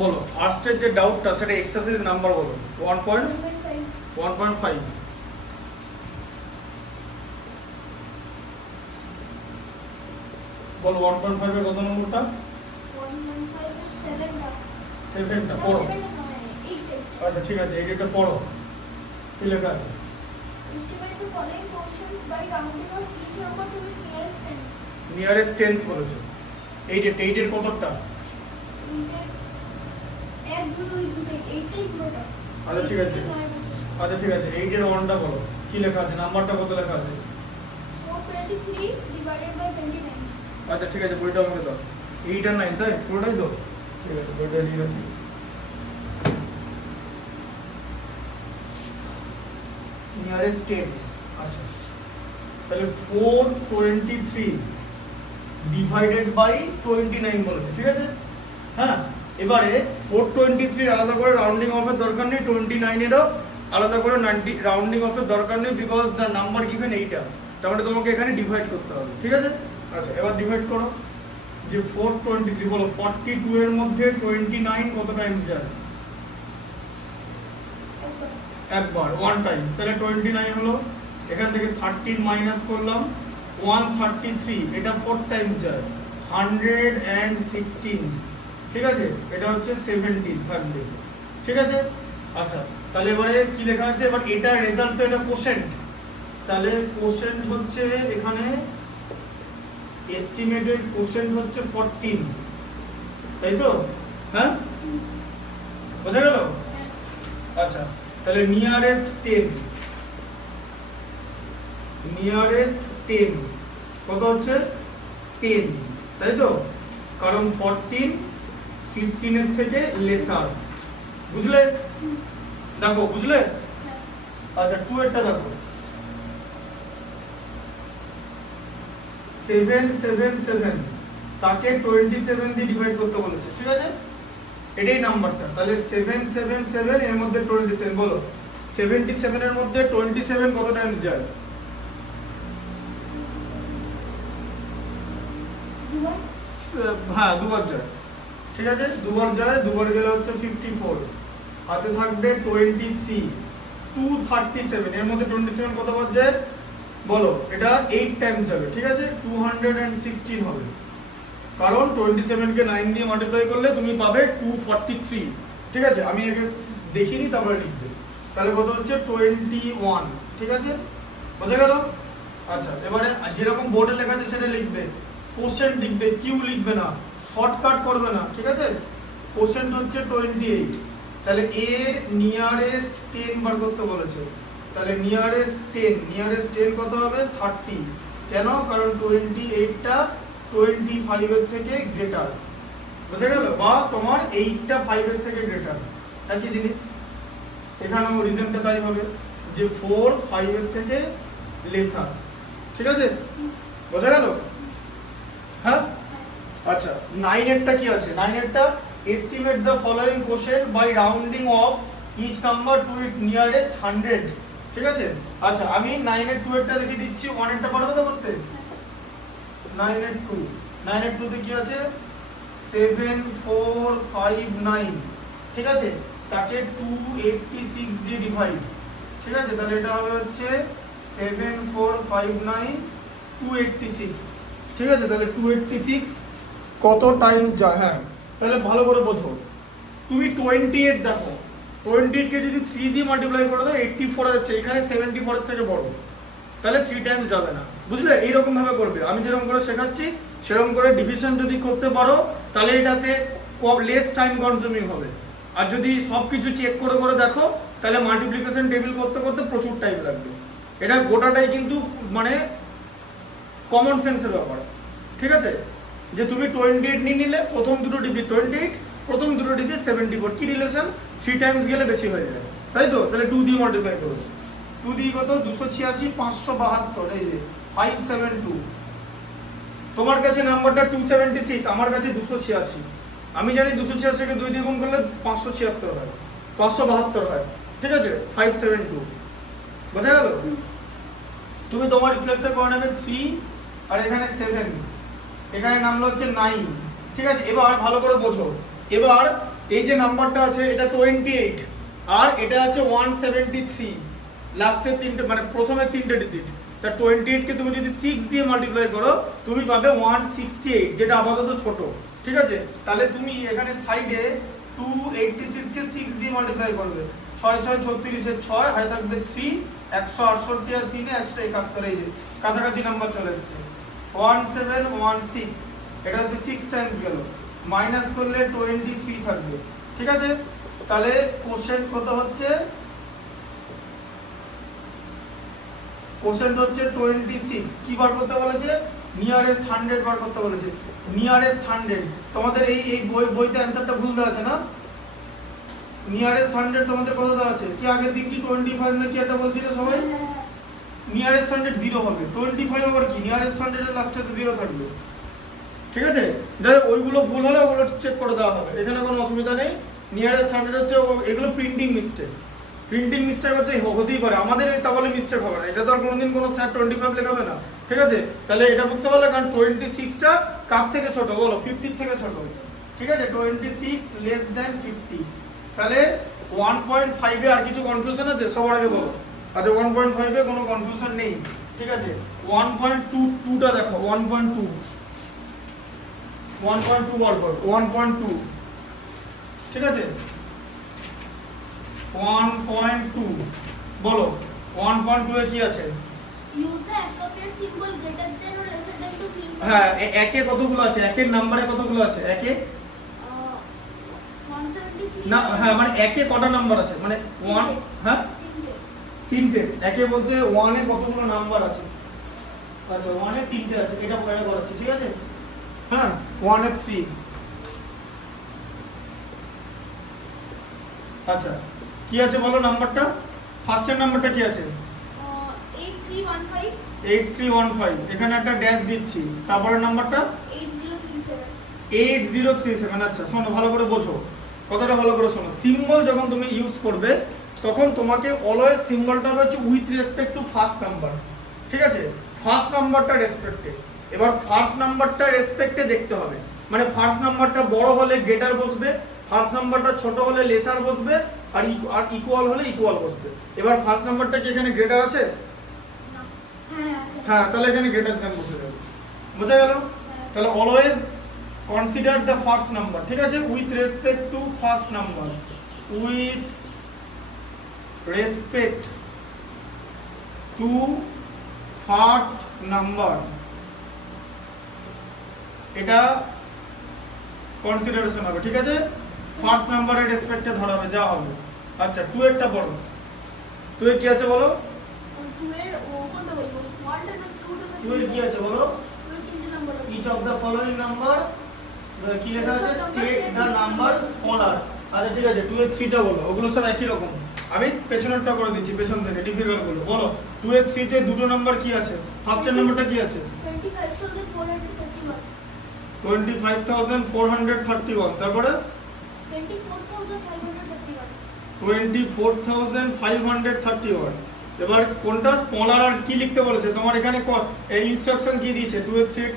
বলো ফার্স্টের যে ডাউটটা সেটা এক্সারসাইজ নাম্বার বলো 1.1.5 বলো 1.5 এর কত নম্বরটা 7টা পড়ো আচ্ছা ঠিক আছে এইটা পড়ো কি লেখা আছে নিয়ারেস্ট টেন্স বলেছে 8 এর কতটা আচ্ছা ঠিক আছে 8 এর 1টা বলো কি লেখা আছে নাম্বারটা কত লেখা আছে 423/29 আচ্ছা ঠিক আছে বইটা আমাকে দাও 8 আর 9 তাই পুরোটাই দাও ঠিক আছে বইটা নিয়ে রাখি নিয়ারেস্ট 10 আচ্ছা তাহলে 423 ডিভাইডেড বাই 29 বলেছে ঠিক আছে হ্যাঁ এবারে 423 আলাদা করে রাউন্ডিং অফের দরকার নেই 29 এরও আলাদা করে 90 রাউন্ডিং অফের দরকার নেই বিকজ দ্য নাম্বার গিভেন এইটা তার মানে তোমাকে এখানে ডিভাইড করতে হবে ঠিক আছে আচ্ছা এবার ডিভাইড করো যে 423 বলো 42 এর মধ্যে 29 কত টাইমস যায় একবার 1 টাইমস তাহলে 29 হলো এখান থেকে 13 মাইনাস করলাম 133 এটা 4 টাইমস যায় 116 ঠিক আছে এটা হচ্ছে 70 থাকবে ঠিক আছে আচ্ছা তাহলে এবারে কি লেখা আছে এবার এটা রেজাল্ট তো এটা কোশেন্ট তাহলে কোশেন্ট হচ্ছে এখানে এস্টিমেটেড কোশেন্ট হচ্ছে 14 তাই তো হ্যাঁ বোঝা গেল আচ্ছা তাহলে নিয়ারেস্ট 10 কত হচ্ছে 10 তাই তো কারণ 14 15 এর থেকে লেসার বুঝলে দেখো বুঝলে আচ্ছা 2 এরটা দেখো 777 তাকে 27 দিয়ে ডিভাইড করতে বলেছে ঠিক আছে এটাই নাম্বারটা তাহলে 777 এর মধ্যে 27 বলো 77 এর মধ্যে 27 কত টাইমস যায় হ্যাঁ দুবার যায় ঠিক আছে দুবার গেলে হচ্ছে 54 হাতে থাকবে 23 237 এর মধ্যে 27 কতবার যায় বলো এটা 8 টাইমস যাবে ঠিক আছে 216 হবে কারণ 27 কে 9 দিয়ে মাল্টিপ্লাই করলে তুমি পাবে 243 ঠিক আছে আমি আগে দেখিনি তারপরে লিখবে তাহলে কত হচ্ছে 21 ঠিক আছে বোঝা গেল আচ্ছা এবারে যেরকম বোর্ডে লেখা আছে সেটা লিখবে কোশ্চেন লিখবে কিউ লিখবে না শর্টকাট করবে না ঠিক আছে কোশ্চেন হচ্ছে 28 তাহলে এর নিয়ারেস্ট 10 বার করতে বলেছে তাহলে নিয়ারেস্ট 10 কত হবে 30 কেন কারণ 28টা 25 এর থেকে গ্রেটার বুঝা গেল বা তোমার 8টা 5 এর থেকে গ্রেটার একই জিনিস এখানেও রিজনটা তাই হবে যে 4 5 এর থেকে লেসার ঠিক আছে বোঝা গেল হ্যাঁ আচ্ছা 9 এরটা কি আছে 9 এরটা estimate the following quotient by rounding off each number to its nearest 100 ঠিক আছে আচ্ছা আমি 9 এর 2 এরটা দেখিয়ে দিচ্ছি 1 এরটা পারবে তো করতে 9 এর 2 তে কি আছে 7459 ঠিক আছে তাকে 286 দিয়ে ডিভাইড ঠিক আছে তাহলে এটা হবে হচ্ছে 7459 286 ঠিক আছে তাহলে 286 কত টাইমস যায় হ্যাঁ তাহলে ভালো করে বোঝো তুমি 28 দেখো 28 কে যদি 3 দিয়ে মাল্টিপ্লাই করে দাও 84 যাচ্ছে এখানে 74 এর থেকে বড় তাহলে 3 টাইমস যাবে না বুঝলে এই রকম ভাবে করবে আমি যেরকম করে শেখাচ্ছি সেরকম করে ডিভিশন যদি করতে পারো তাহলে এটাতে লেস টাইম কনজিউমিং হবে আর যদি সবকিছু চেক করে দেখো তাহলে মাল্টিপ্লিকেশন টেবিল করতে করতে প্রচুর টাইম লাগবে এটা গোটাটাই কিন্তু মানে কমন সেন্সের ব্যাপার ঠিক আছে যে তুমি 28 নিয়ে নিলে প্রথম দুটো ডিজিট 28 প্রথম দুটো ডিজিট 74 কি রিলেশন 3 টাইমস গেলে বেশি হয়ে যাবে তাই তো তাহলে 2 দিয়ে মাল্টিপ্লাই করো 2 দিয়ে কত 286 572 এই যে 572 তোমার কাছে নাম্বারটা 276 আমার কাছে 286 আমি জানি 286 কে 2 দিয়ে গুণ করলে 576 হয় 572 হয় ঠিক আছে 572 বোঝা গেল তুমি তোমার রিফ্লেক্সে করে নেবে 3 আর এখানে 7 এখানে নামলো হচ্ছে 9 ঠিক আছে এবার ভালো করে বোঝো এবার এই যে নাম্বারটা আছে এটা 28 আর এটা আছে 173, লাস্টের তিনটে মানে প্রথমের তিনটে ডিজিট। তা 28 কে তুমি যদি 6 দিয়ে মাল্টিপ্লাই করো তুমি পাবে 168, যেটা আপাতত ছোট, ঠিক আছে? তাহলে তুমি এখানে সাইডে 286 কে 6 দিয়ে মাল্টিপ্লাই করবে, 6 6 36 এর 6 হয় থাকবে 3, 168 আর 3 171, এই যে কাছাকাছি নাম্বার চলে এসেছে 1716, এটা হচ্ছে 6 টাইমস গেল, মাইনাস করলে 23 থাকবে, ঠিক আছে? তাহলে কোশ্চেন কত হচ্ছে? কোশ্চেন হচ্ছে 26। কি বার করতে বলেছে? নিয়ারেস্ট 100 বার করতে বলেছে। নিয়ারেস্ট 100 তোমাদের এই বইতে অ্যানসারটা ভুল দেওয়া আছে না? নিয়ারেস্ট 100 তোমাদের কত দেওয়া আছে? কি আগের দিন কি 25 না কি একটা বলছিল সবাই? নিয়ারেস্ট 100 0 হবে, 25 আবার কি? নিয়ারেস্ট 100 এর লাস্টে তো 0 থাকবে, ঠিক আছে? যাই ওইগুলো ভুল হলে ওগুলো চেক করে দেওয়া হবে, এখানে কোনো অসুবিধা নেই। নিয়ারেস্ট 100 হচ্ছে এগুলো প্রিন্টিং মিস্টেক, প্রিন্টিং মিস্টেক হচ্ছে হতেই পারে, আমাদের তা বলে মিস্টেক হবে না, এটা তো আর কোনোদিন কোনো স্যার 25 লেখাবে না, ঠিক আছে? তাহলে এটা বুঝতে পারলে, কারণ 26টা কার থেকে ছোট বলো? 50 থেকে ছোট, ঠিক আছে? 26 লেস দ্যান 50, তাহলে 1.5 এ আর কিছু কনফিউশন আছে? সবার আগে বলো। আচ্ছা 1.5 এ কোনো কনফিউশন নেই, ঠিক আছে? 1.22টা দেখো, 1.2 বার করো, 1.2, ঠিক আছে? 1.2 বলো, 1.2 এ কি আছে? Use the appropriate symbol greater than or lesser than to fill the হ্যাঁ, একে কতগুলো আছে? একের নাম্বারে কতগুলো আছে? একে 173 না, হ্যাঁ মানে একে কটা নাম্বার আছে? মানে 1, হ্যাঁ তিনটে। একে বলতে 1 এ কতগুলো নাম্বার আছে? আচ্ছা 1 এ তিনটে আছে, এটা পরে করাচ্ছি, ঠিক আছে? হ্যাঁ 1 এ 3। আচ্ছা কি আছে বলো নাম্বারটা? ফার্স্টের নাম্বারটা কি আছে? 8315 8315, এখানে একটা ড্যাশ দিচ্ছি, তারপরের নাম্বারটা 8037 আচ্ছা শোনো ভালো করে বোঝো, কথাটা ভালো করে শোনো। সিম্বল যখন তুমি ইউজ করবে তখন তোমাকে অলওয়েজ সিম্বলটা হচ্ছে with respect to first number, ঠিক আছে? ফার্স্ট নাম্বারটা রেসপেক্টে, এবার ফার্স্ট নাম্বারটা রেসপেক্টে দেখতে হবে, মানে ফার্স্ট নাম্বারটা বড় হলে গ্রেটার বসবে, ফার্স্ট নাম্বারটা ছোট হলে লেসার বসবে, আর ইকুয়াল হলে ইকুয়াল বসবে। এবার ফার্স্ট নাম্বারটা কি এখানে গ্রেটার আছে? হ্যাঁ, তাহলে এখানে গ্রেটার দ্যান বসে যাবে, বোঝা গেল? তাহলে always consider the first number, ঠিক আছে? With respect to first number, with respect to first number, এটা কনসিডারেশন হবে, ঠিক আছে? ফার্স্ট নাম্বারের রেসপেক্টে ধরা হবে, যা হবে। আচ্ছা 2 এরটা পড়ো, 2 এর কি আছে বলো? 2 এর কোনটা বলবো? 1 টা না 2 টা? 2 এর কি আছে বলো? 2 এর তিনটে নাম্বার আছে। Each of the following number, কি লেখা আছে? State the number smaller. আচ্ছা ঠিক আছে, 2 এর 3টা বলো, ওগুলো সব একই রকম। আমি পেছনেরটা করে দিচ্ছি, পেছন থেকে ডিফিকাল্ট গুলো বলো। 2 এর 3 তে দুটো নাম্বার কি আছে? ফার্স্টের নাম্বারটা কি আছে? 25431 25431, তারপরে 24531। এবার কোনটা স্মলার আর কি লিখতে বলেছে তোমার? এখানে ইনস্ট্রাকশন কি দিয়েছে? 2 এর 3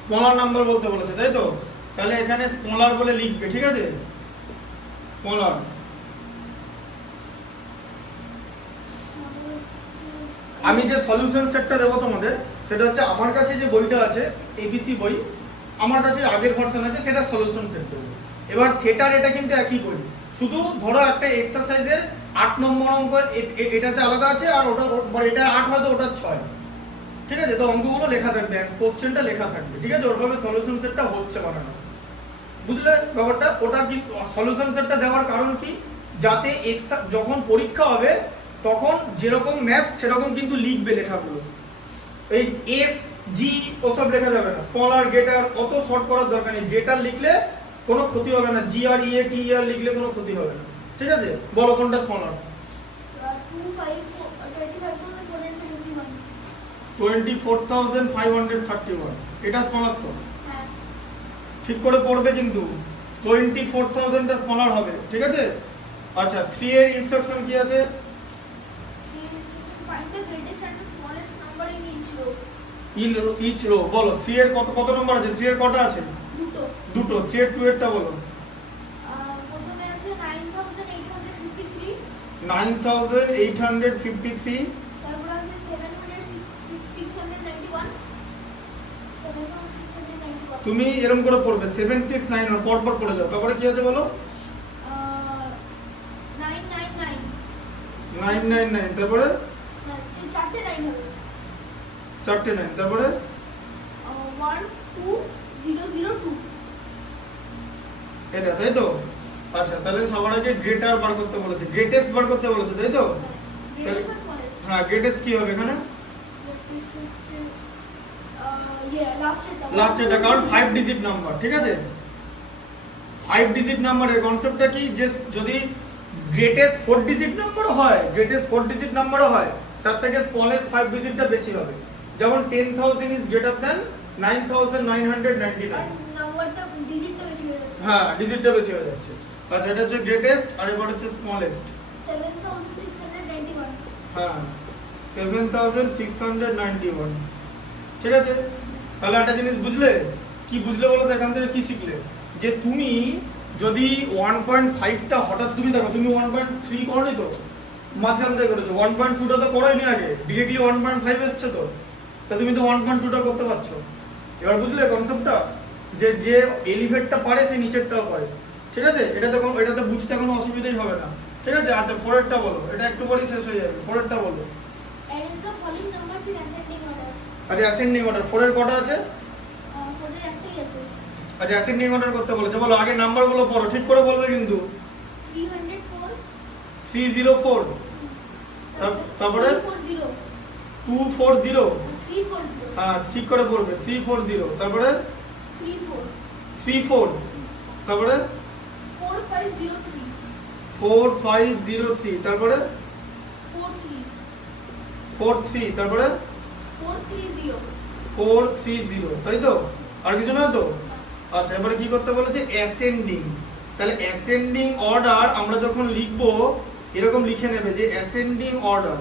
স্মলার নাম্বার বলতে বলেছে, তাই তো? তাহলে এখানে স্মলার বলে লিখবে, ঠিক আছে? স্মলার। আমি যে সলিউশন সেটটা দেবো তোমাদের, সেটা হচ্ছে আমার কাছে যে বইটা আছে এবিসি বই, আমার কাছে আগের ভার্সন আছে, সেটা সলিউশন সেট দেবো। এবার সেটার এটা কিন্তু একই বই, শুধু ধরো একটা এক্সারসাইজের 8 নম্বর অঙ্ক এটাতে আলাদা আছে, আর ওটা এটা 8 হয়তো ওটা 6, ঠিক আছে? তো অঙ্কগুলো লেখা থাকবে, কোশ্চেনটা লেখা থাকবে, ঠিক আছে? ওরভাবে সলিউশন সেটটা হচ্ছে বানানো, বুঝলে ব্যাপারটা? ওটা কি সলিউশন সেটটা দেওয়ার কারণ কি? যাতে যখন পরীক্ষা হবে তখন যেরকম ম্যাথ সেরকম কিন্তু লিখবে লেখাগুলো, এই এস জি ওসব লেখা যাবে না, স্মলার গ্রেটার অত শর্ট করার দরকার নেই, গ্রেটার লিখলে কোনো ক্ষতি হবে না, জি আর ই এ টি আর লিখলে কোনো ক্ষতি হবে না, ঠিক আছে? বলো কোনটা স্মলার? 24531, এটা স্মলার তো? ঠিক করে পড়বে কিন্তু, 24000টা স্মলার হবে, ঠিক আছে? আচ্ছা 3 এর ইনস্ট্রাকশন কি আছে? ইচ রো বলো 3 এর কত কত নম্বর আছে? 3 এর কটা আছে? দুটো। দুটো। 3 এর 2 এরটা বলো। প্রথমে আছে 9853, 9853, তারপর আছে 691, 7691, তুমি এরকম করে পড়বে 769 পর পর পড়ে যাও। তারপরে কি আছে বলো? 999, 999, তারপরে চারটে 9 হবে, চারটে 9, তারপরে 12002, এটা, তাই তো? আচ্ছা, তাহলে সবার আগে গ্রেটার বার করতে বলেছে, গ্রেটেস্ট বার করতে বলেছে, তাই তো? greatest or smallest? হ্যাঁ, গ্রেটেস্ট কি হবে এখানে? লাস্ট এটা, কারণ 5 ডিজিট নাম্বার, ঠিক আছে? 5 ডিজিট নাম্বারের কনসেপ্টটা কি, যে যদি গ্রেটেস্ট 4 ডিজিট নাম্বার হয়, গ্রেটেস্ট 4 ডিজিট নাম্বারও হয়, তার থেকে স্মলেস্ট 5 ডিজিটটা বেশি হবে। যেমন 10,000 ইজ গ্রেটার দ্যান 9,999। নাম্বারটা ডিজিটটা বেশি হয়ে যাচ্ছে। হ্যাঁ, ডিজিটটা বেশি হয়ে যাচ্ছে। আচ্ছা, এটা হচ্ছে গ্রেটেস্ট, আর এবার হচ্ছে স্মলেস্ট। 7691, হ্যাঁ, 7691। ঠিক আছে? তাহলে একটা জিনিস বুঝলে? কি বুঝলে বলো তো? এখান থেকে কি শিখলে? যে তুমি যদি 1.5টা হঠাৎ তুমি দেখো, তুমি 1.3 করনি তো, মাঝখান থেকে করেছো, 1.2টা তো করোইনি আগে, ডিরেক্টলি 1.5 এসছে তো, তা তুমি তো 1.2টা করতে পারছো। এবার বুঝলে কনসেপ্টটা? যে যে এলিভেটটা পারে সে নিচেরটাও পারে। ঠিক আছে? এটাতে বুঝতে কোনো অসুবিধাই হবে না। ঠিক আছে? আচ্ছা, 4 এরটা বলো, এটা একটু পরেই শেষ হয়ে যাবে। 4 এরটা বলো। arrange the following numbers in ascending order. আচ্ছা, অ্যাসেন্ডিং অর্ডার 4 এর কটা আছে? ফোনের একটাই আছে। আচ্ছা, অ্যাসেন্ডিং অর্ডার করতে বলেছে, বলো আগে নাম্বারগুলো পড়ো, ঠিক করে বলবে কিন্তু। 304, 304, তারপরে 340, 240, 340, হ্যাঁ ঠিক করে পড়বে, 340, তারপরে 34, 34, তারপরে 4503, 4503, তারপরে 43, 43, তারপরে 430, 430, তাই তো? আর কিছু নয় তো? আচ্ছা, এবারে কি করতে বলেছে? অ্যাসেন্ডিং। তাহলে অ্যাসেন্ডিং অর্ডার আমরা যখন লিখবো, এরকম লিখে নেবে যে অ্যাসেন্ডিং অর্ডার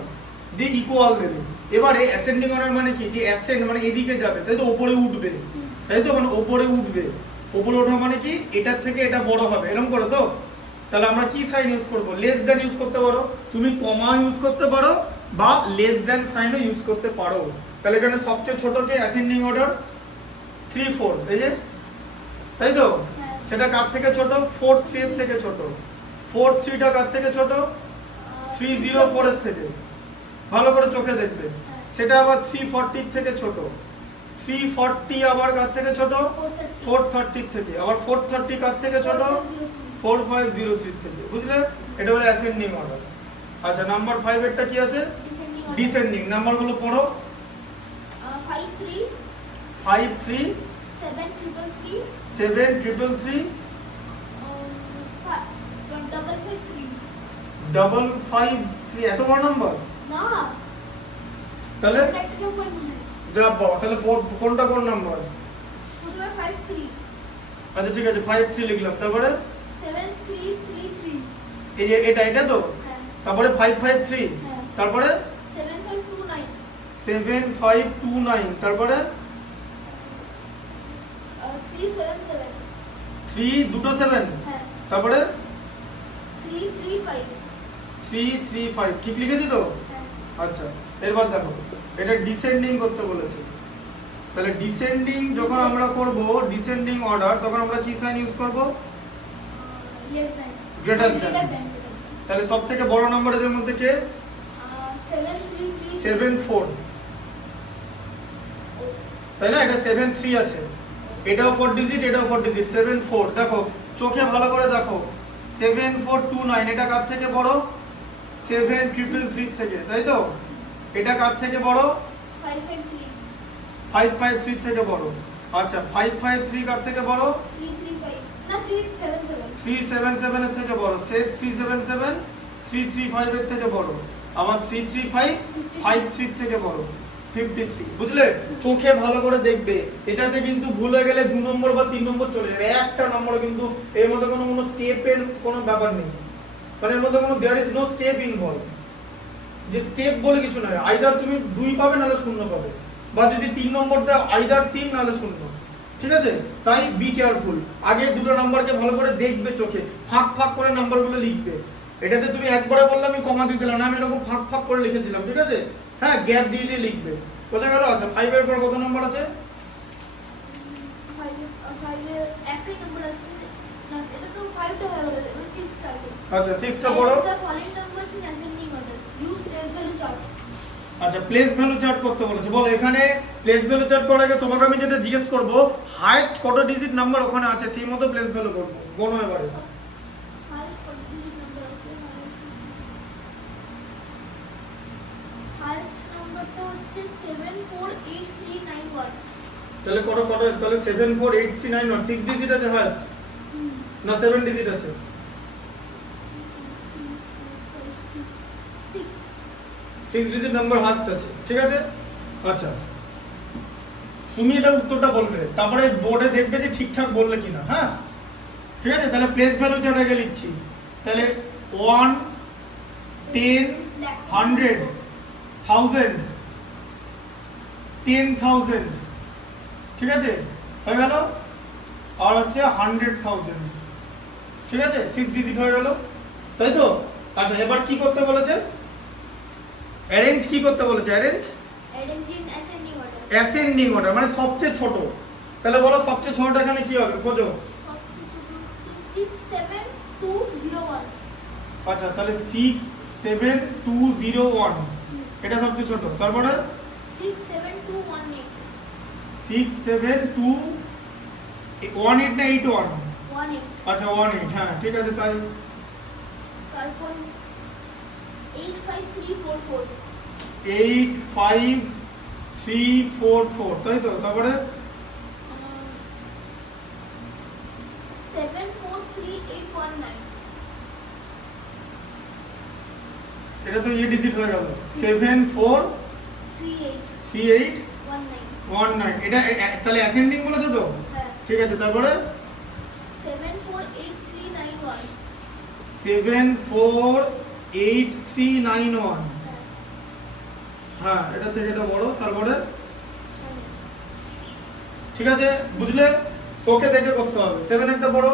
দিয়ে ইকুয়াল দেবে। এবারে অ্যাসেন্ডিং অর্ডার মানে কি? যে অ্যাসেন্ড মানে এদিকে যাবে, তাই তো? ওপরে উঠবে, তাই তো? মানে ওপরে উঠবে। ওপরে ওঠা মানে কি? এটার থেকে এটা বড় হবে, এরকম করে তো? তাহলে আমরা কি সাইন ইউজ করব? লেস দ্যান ইউজ করতে পারো, তুমি কমা ইউজ করতে পারো, বা লেস দ্যান সাইনও ইউজ করতে পারো। তাহলে এখানে সবচেয়ে ছোটকে অ্যাসেন্ডিং অর্ডার 34, এই যে, তাই তো? সেটা কার থেকে ছোট? 43 এর থেকে ছোট। 43টা কার থেকে ছোট? 304 এর থেকে। ভালো করে চোখে দেখবে। সেটা আবার 340 এর থেকে ছোট। 340 আবার কার থেকে ছোট? 430 এর থেকে। আবার 430 কার থেকে ছোট? 4503 থেকে। বুঝলে? এটা হলো অ্যাসেন্ডিং অর্ডার। আচ্ছা, নাম্বার 5 এরটা কি আছে? ডিসেন্ডিং। নাম্বারগুলো পড়ো। 53, 53, 7333, 7333, 553, 553, এত বড় নাম্বার? না তাহলে এটা একটা নম্বর নয়। যা বাবা, তাহলে কোনটা কোন নাম্বার? প্রথমে 53, আচ্ছা ঠিক আছে, 53 লিখলাম, তারপরে 7333, এই যে এটা তো, হ্যাঁ তারপরে 553, হ্যাঁ, তারপরে 7529, 7529, তারপরে 377, 3 দুটো 7, হ্যাঁ তারপরে 335, 335, ঠিক লিখেছি তো? হ্যাঁ আচ্ছা, এরপর দেখো, এটা ডিসেন্ডিং করতে বলেছে। তাহলে ডিসেন্ডিং যখন আমরা করব, ডিসেন্ডিং অর্ডার, তখন আমরা কি সাইন ইউজ করব? less than, Greater than. তাহলে সবথেকে বড় নাম্বার এদের মধ্যে কে? 7333, 74, তাই না? এটা 73 আছে, এটাও 4 ডিজিট, এটাও 4 ডিজিট, 74। দেখো চোখে ভালো করে দেখো, 7429, এটা কার থেকে বড়? 7333 থেকে, তাই তো? এটা কার থেকে বড়? 553, 553 থেকে বড়। আচ্ছা, 553 কার থেকে বড়? 335, না 377, 377 এর থেকে বড়। সে 377, 335 এর থেকে বড়। আবার 335, 53 থেকে বড়, 53। বুঝলে? চোখে ভালো করে দেখবে, এটাতে কিন্তু ভুল হয়ে গেলে 2 নম্বর বা 3 নম্বর চলে যাবে। একটা নম্বর কিন্তু এর মধ্যে কোনো স্টেপের কোনো ব্যাপার নেই, মানে এর মধ্যে কোনো there is no step involve. যে স্টেপ বলে কিছু নয়, আইদার তুমি 2 পাবে নাহলে 0 পাবে। বা যদি 3 নম্বর দেয় আইদার 3 নাহলে 0, ঠিক আছে? তাই বি কেয়ারফুল, আগে দুটো নাম্বারকে ভালো করে দেখবে চোখে, ফাঁক ফাঁক করে নাম্বারগুলো লিখবে। এটাতে তুমি একবারে বললে আমি কমা দিয়ে দিলাম না, আমি এরকম ফাঁক ফাঁক করে লিখেছিলাম, ঠিক আছে? হ্যাঁ, গ্যাপ দিয়ে দিয়ে লিখবে, বোঝা গেল? আচ্ছা 5 এর পর কত নাম্বার আছে? 5 এর একটাই নাম্বার আছে না, এটা তো 5 টা হয়ে গেল, এবার 6 টা আছে। আচ্ছা 6 টা পড়ো। The following numbers in ascending order. Use place value chart. আচ্ছা প্লেস ভ্যালু চার্ট করতে বলেছে, বলো এখানে প্লেস ভ্যালু চার্ট করার আগে তোমাকে আমি যেটা জিজ্ঞেস করব, হাইয়েস্ট কত ডিজিট নাম্বার ওখানে আছে সেই মতো প্লেস ভ্যালু করব, গোনো এবারে। Highest digit number আছে, highest নাম্বারটা হচ্ছে 748391। তাহলে কত কত, তাহলে 748391, 6 ডিজিট আছে হাইয়েস্ট না 7 ডিজিট আছে? 6 ডিজিট নাম্বার হাইয়েস্ট আছে, ঠিক আছে? আচ্ছা তুমি এটা উত্তরটা বলবে, তারপরে বোর্ডে দেখবে যে ঠিকঠাক বললে কিনা, হ্যাঁ ঠিক আছে? তাহলে প্লেস ভ্যালু চার্ট আগে লিখছি, তাহলে 1 10 100 1000 10,000, ঠিক আছে? হয়ে গেল। আর হচ্ছে 100,000, ঠিক আছে? 6 ডিজিট হয়ে গেল, তাই তো? আচ্ছা এবার কি করতে বলেছে? অ্যারেঞ্জ কি করতে বলেছে? Arrange Arrange in ascending order. Ascending order, মানে সবচেয়ে ছোট। তাহলে বলো সবচেয়ে ছোটটা এখানে কি হবে, খোঁজো। সবচেয়ে ছোট হচ্ছে 67201। আচ্ছা তাহলে 67201 এটা সবচেয়ে ছোট, তারপরে 67218 67218 না 81? 18। আচ্ছা 18, হ্যাঁ ঠিক আছে তাই। তারপর 85344 85344, তাই তো? তারপরে 743819। এটা তো ডিজিট হয়ে গেল, 743819, 3819। এটা তাহলে অ্যাসেন্ডিং বলেছে তো? হ্যাঁ। ঠিক আছে, তারপরে 748391। 748391, হ্যাঁ। হ্যাঁ এটা থেকে এটা বড়, তারপরে ঠিক আছে বুঝলে? তোকে দেখে করতে হবে, 7 একটা বড়।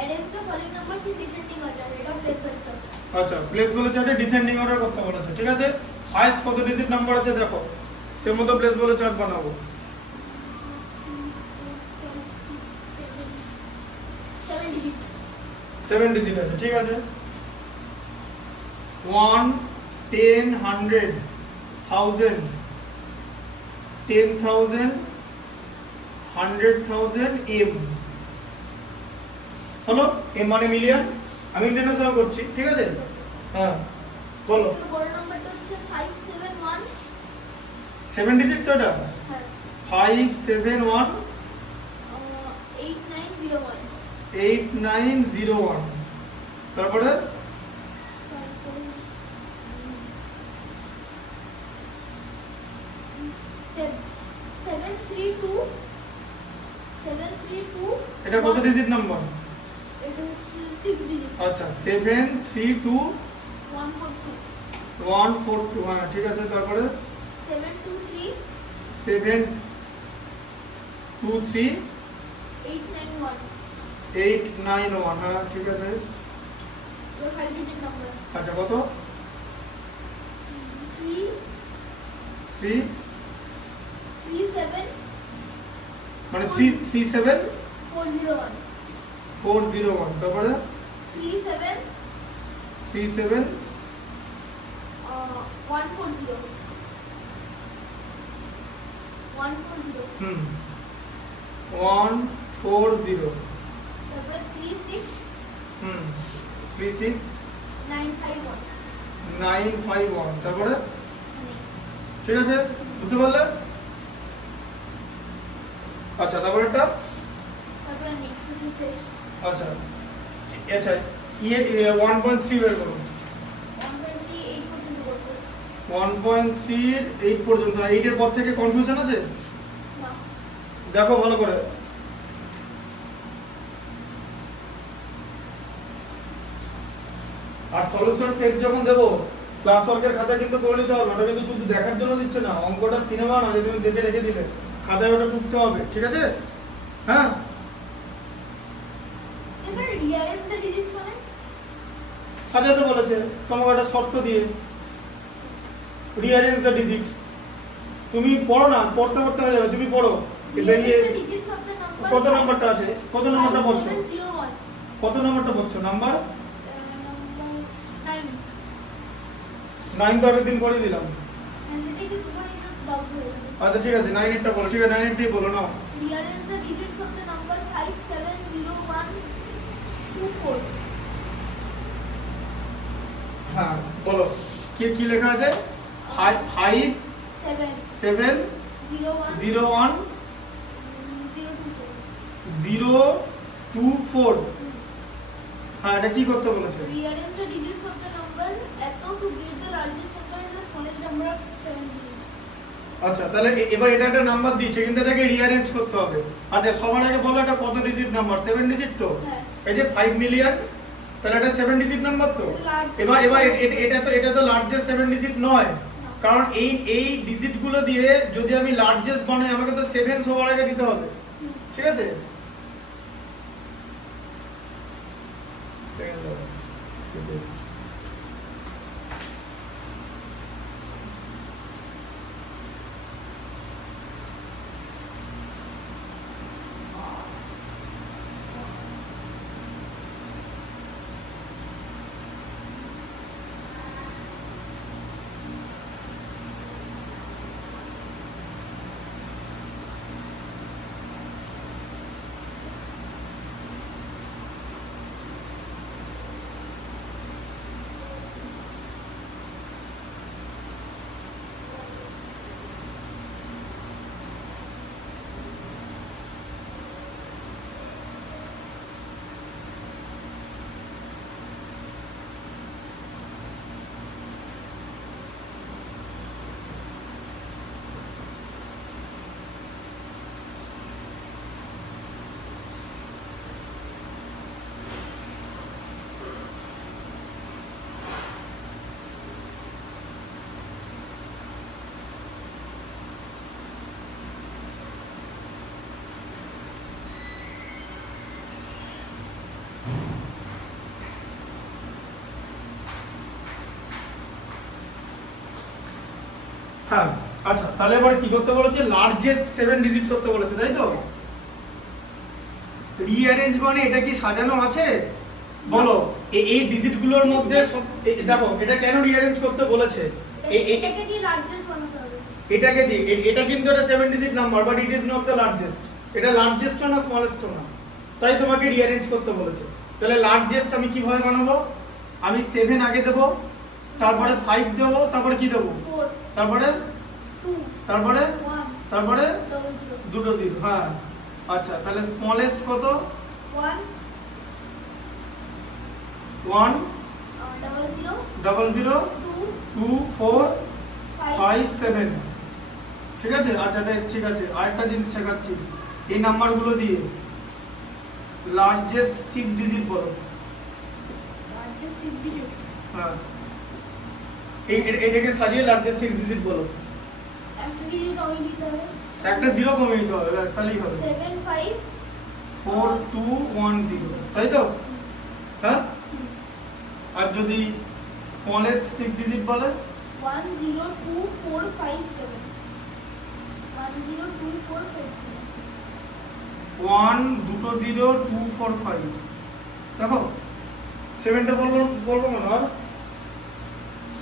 Arrange the following numbers in descending order. এটা প্লেস ভ্যালু চার্ট। আচ্ছা প্লেস ভ্যালু চার্টে ডিসেন্ডিং অর্ডার করতে বলেছে, ঠিক আছে? হাইয়েস্ট কত ডিজিট নাম্বার আছে দেখো, সেই মতো প্লেস ভ্যালু চার্ট বানাবো। 7 ডিজিট আছে, ঠিক আছে? 1 10 100 1000 10,000 100,000 এম হলো, এম মানে মিলিয়ন। আমি ইন্টারন্যাশনাল করছি, ঠিক আছে? হ্যাঁ বলো। সবথেকে বড় নাম্বারটা হচ্ছে 571। 7 ডিজিট তো এটা? হ্যাঁ। 571 8901। 8901, তারপরে 732। এটা কত ডিজিট নাম্বার? এটা হচ্ছে 6 ডিজিট। আচ্ছা 732 142। 142, হ্যাঁ ঠিক আছে, তারপরে 723 723 891। 891, হ্যাঁ ঠিক আছে। এটা 5 ডিজিট নাম্বার। আচ্ছা কত? 3 3 37 মানে 337 401। 401, তারপরে 37 37 140 140। হুম 140, তারপরে 36 হুম 36 951। 951, তারপরে ঠিক আছে, বুঝতে পারলে? আচ্ছা তারপরে একটা, তারপরে নেক্সট আছে শেষ। আচ্ছা আচ্ছা 1.3 বের করো। 1.38 পর্যন্ত করব। 1.3 8 পর্যন্ত, 8 এর পর থেকে কনফিউশন আছে? না। দেখো ভালো করে। আর সলিউশন সেট যখন দেবো ক্লাস ওয়ার্কের খাতা কিন্তু করে নিতে হবে, ওটা কিন্তু শুধু দেখার জন্য দিচ্ছে না, অঙ্কটা সিনেমা না যে তুমি দেখে রেখে দিলে, খাতায় ওটা টুকতে হবে, ঠিক আছে? হ্যাঁ এবার রিয়ারেঞ্জ দ্য ডিজিট মানে সাজাতে বলেছে তোমাকে একটা শর্ত দিয়ে, রিঅ্যারেঞ্জ দ্য ডিজিট। তুমি পড়ো না, পড়তে পড়তে হয়ে যাবে, তুমি পড়ো। এটা নিয়ে rearrange the digits of the number কত নাম্বারটা আছে, কত নাম্বারটা পড়ছো, 5701 কত নাম্বারটা পড়ছো, নাম্বার 9 9 তো আগের দিন করে দিলাম। সেটাই কি তোমার একটু ডাউট হয়ে গেছে। আচ্ছা ঠিক আছে 9 এরটা বলো, ঠিক আছে 9 এরটাই বলো নাও। Rearrange the digits of the number 570124. হ্যাঁ বলো, কি কি লেখা আছে? 5 7 7 01 01 024. 024। হ্যাঁ এটা কি করতে বলেছে? Rearrange the digits of the number eto to get the largest number and the smallest number of 7 digits. আচ্ছা তাহলে এবার এটা একটা নাম্বার দিয়েছে, কিন্তু এটাকে রিঅ্যারেঞ্জ করতে হবে। আচ্ছা সবার আগে বলো এটা কত ডিজিট নাম্বার? 7 ডিজিট তো। হ্যাঁ। এই যে 5 মিলিয়ন, তাহলে এটা 7 ডিজিট নাম্বার তো। এবার এটা তো লার্জেস্ট 7 ডিজিট নয়, কারণ এই ডিজিট গুলো দিয়ে যদি আমি লার্জেস্ট বানাই আমাকে তো 7 সবার আগে দিতে হবে, ঠিক আছে? হ্যাঁ আচ্ছা তাহলে এবার কি করতে বলেছে? লার্জেস্ট 7 ডিজিট করতে বলেছে, তাই তো? রিঅ্যারেঞ্জ মানে এটা কি সাজানো আছে বলো? এই ডিজিট গুলোর মধ্যে দেখো এটা কেন রিঅ্যারেঞ্জ করতে বলেছে, এটাকে কি লার্জেস্ট বানাতে হবে? এটাকে দি এটা কিন্তু এটা 7 digit number, but it is not the largest. এটা লার্জেস্ট না স্মলেস্ট না, তাই তোমাকে রিঅ্যারেঞ্জ করতে বলেছে। তাহলে লার্জেস্ট আমি কিভাবে বানাবো? আমি 7 আগে দেব, তারপরে 5 দেব, তারপরে কি দেব, 4 তারপরে 2 তারপরে 1 তারপরে 00 দুটো জিরো। হ্যাঁ আচ্ছা তাহলে স্মলেস্ট কত? 1 1 00 00 2 2 4 5 5 7। ঠিক আছে? আচ্ছা বেশ ঠিক আছে, আরেকটা জিনিস শেখাচ্ছি। এই নাম্বারগুলো দিয়ে লার্জেস্ট 6 ডিজিট বলো। largest 6 digit হ্যাঁ এটাকে সাজিয়ে লার্জেস্ট 6 ডিজিট বলো। একটা কি কমে দিতে হবে? একটা জিরো কমিয়ে দিতে হবে, ব্যাস তাহলেই হবে। 7 5 4 2 1 0, তাই তো? হ্যাঁ আর যদি স্মলেস্ট 6 ডিজিট বলে 102457 102457 1 দুটো 0 2 4 5। দেখো 7টা বলবো কেন? আর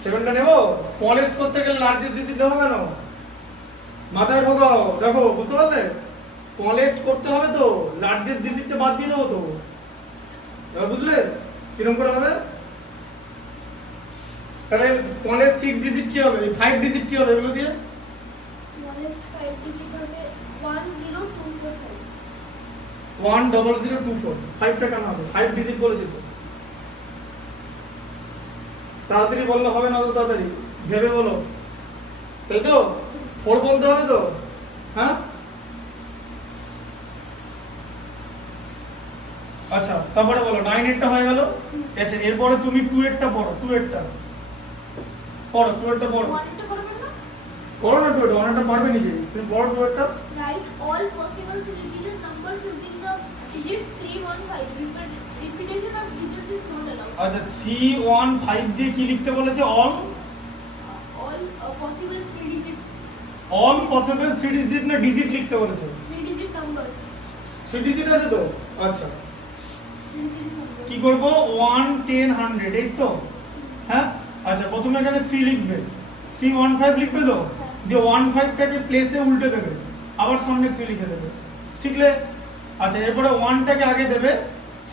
7টা নেব? স্মলেস্ট করতে গেলে লার্জেস্ট ডিজিট নেবো কেন? মাথায় ঢোকাও, দেখো বুঝতে পারলে? স্মলেস্ট করতে হবে তো লার্জেস্ট ডিজিটটা বাদ দিয়ে দেবো তো, এবার বুঝলে কিরকম করে হবে? তাহলে স্মলেস্ট 6 ডিজিট কি হবে, 5 ডিজিট কি হবে এগুলো দিয়ে? smallest 5 digit হবে 10245 10024। 5টা কেন হবে? 5 ডিজিট বলেছি তো। তাড়াতাড়ি বললে হবে না, তো তাড়াতাড়ি ভেবে বলো, তাই তো? 4 বলতে হবে তো, হ্যাঁ? আচ্ছা তারপরে বলো 9 এরটা হয়ে গেল। আচ্ছা এরপরে তুমি 2 এরটা পড়ো, 2 এরটা পড়ো টুয়েলটা পড়ো, ওয়ানটা করবেন না? করো না টুয়েলটা, অনেকটা পারবে নিজে, তুমি পড়ো টুয়েলটা। Write all possible three-digit numbers using the digits 315. Repetition of digits is not allowed. আচ্ছা 315 দিয়ে কি লিখতে বলেছে? All All possible three digits, all possible 3 digit না ডিজিট লিখতে বলেছে? three-digit numbers, 3 ডিজিট আছে তো? আচ্ছা three-digit numbers. কি করব? 1 10 100 এই তো, হ্যাঁ। আচ্ছা প্রথমে এখানে 3 লিখবে, 315 লিখবে তো, দিয়ে 15টাকে প্লেসে উল্টে দেবে, আবার সামনে 3 লিখে দেবে, শিখলে? আচ্ছা এরপরে 1টাকে আগে দেবে,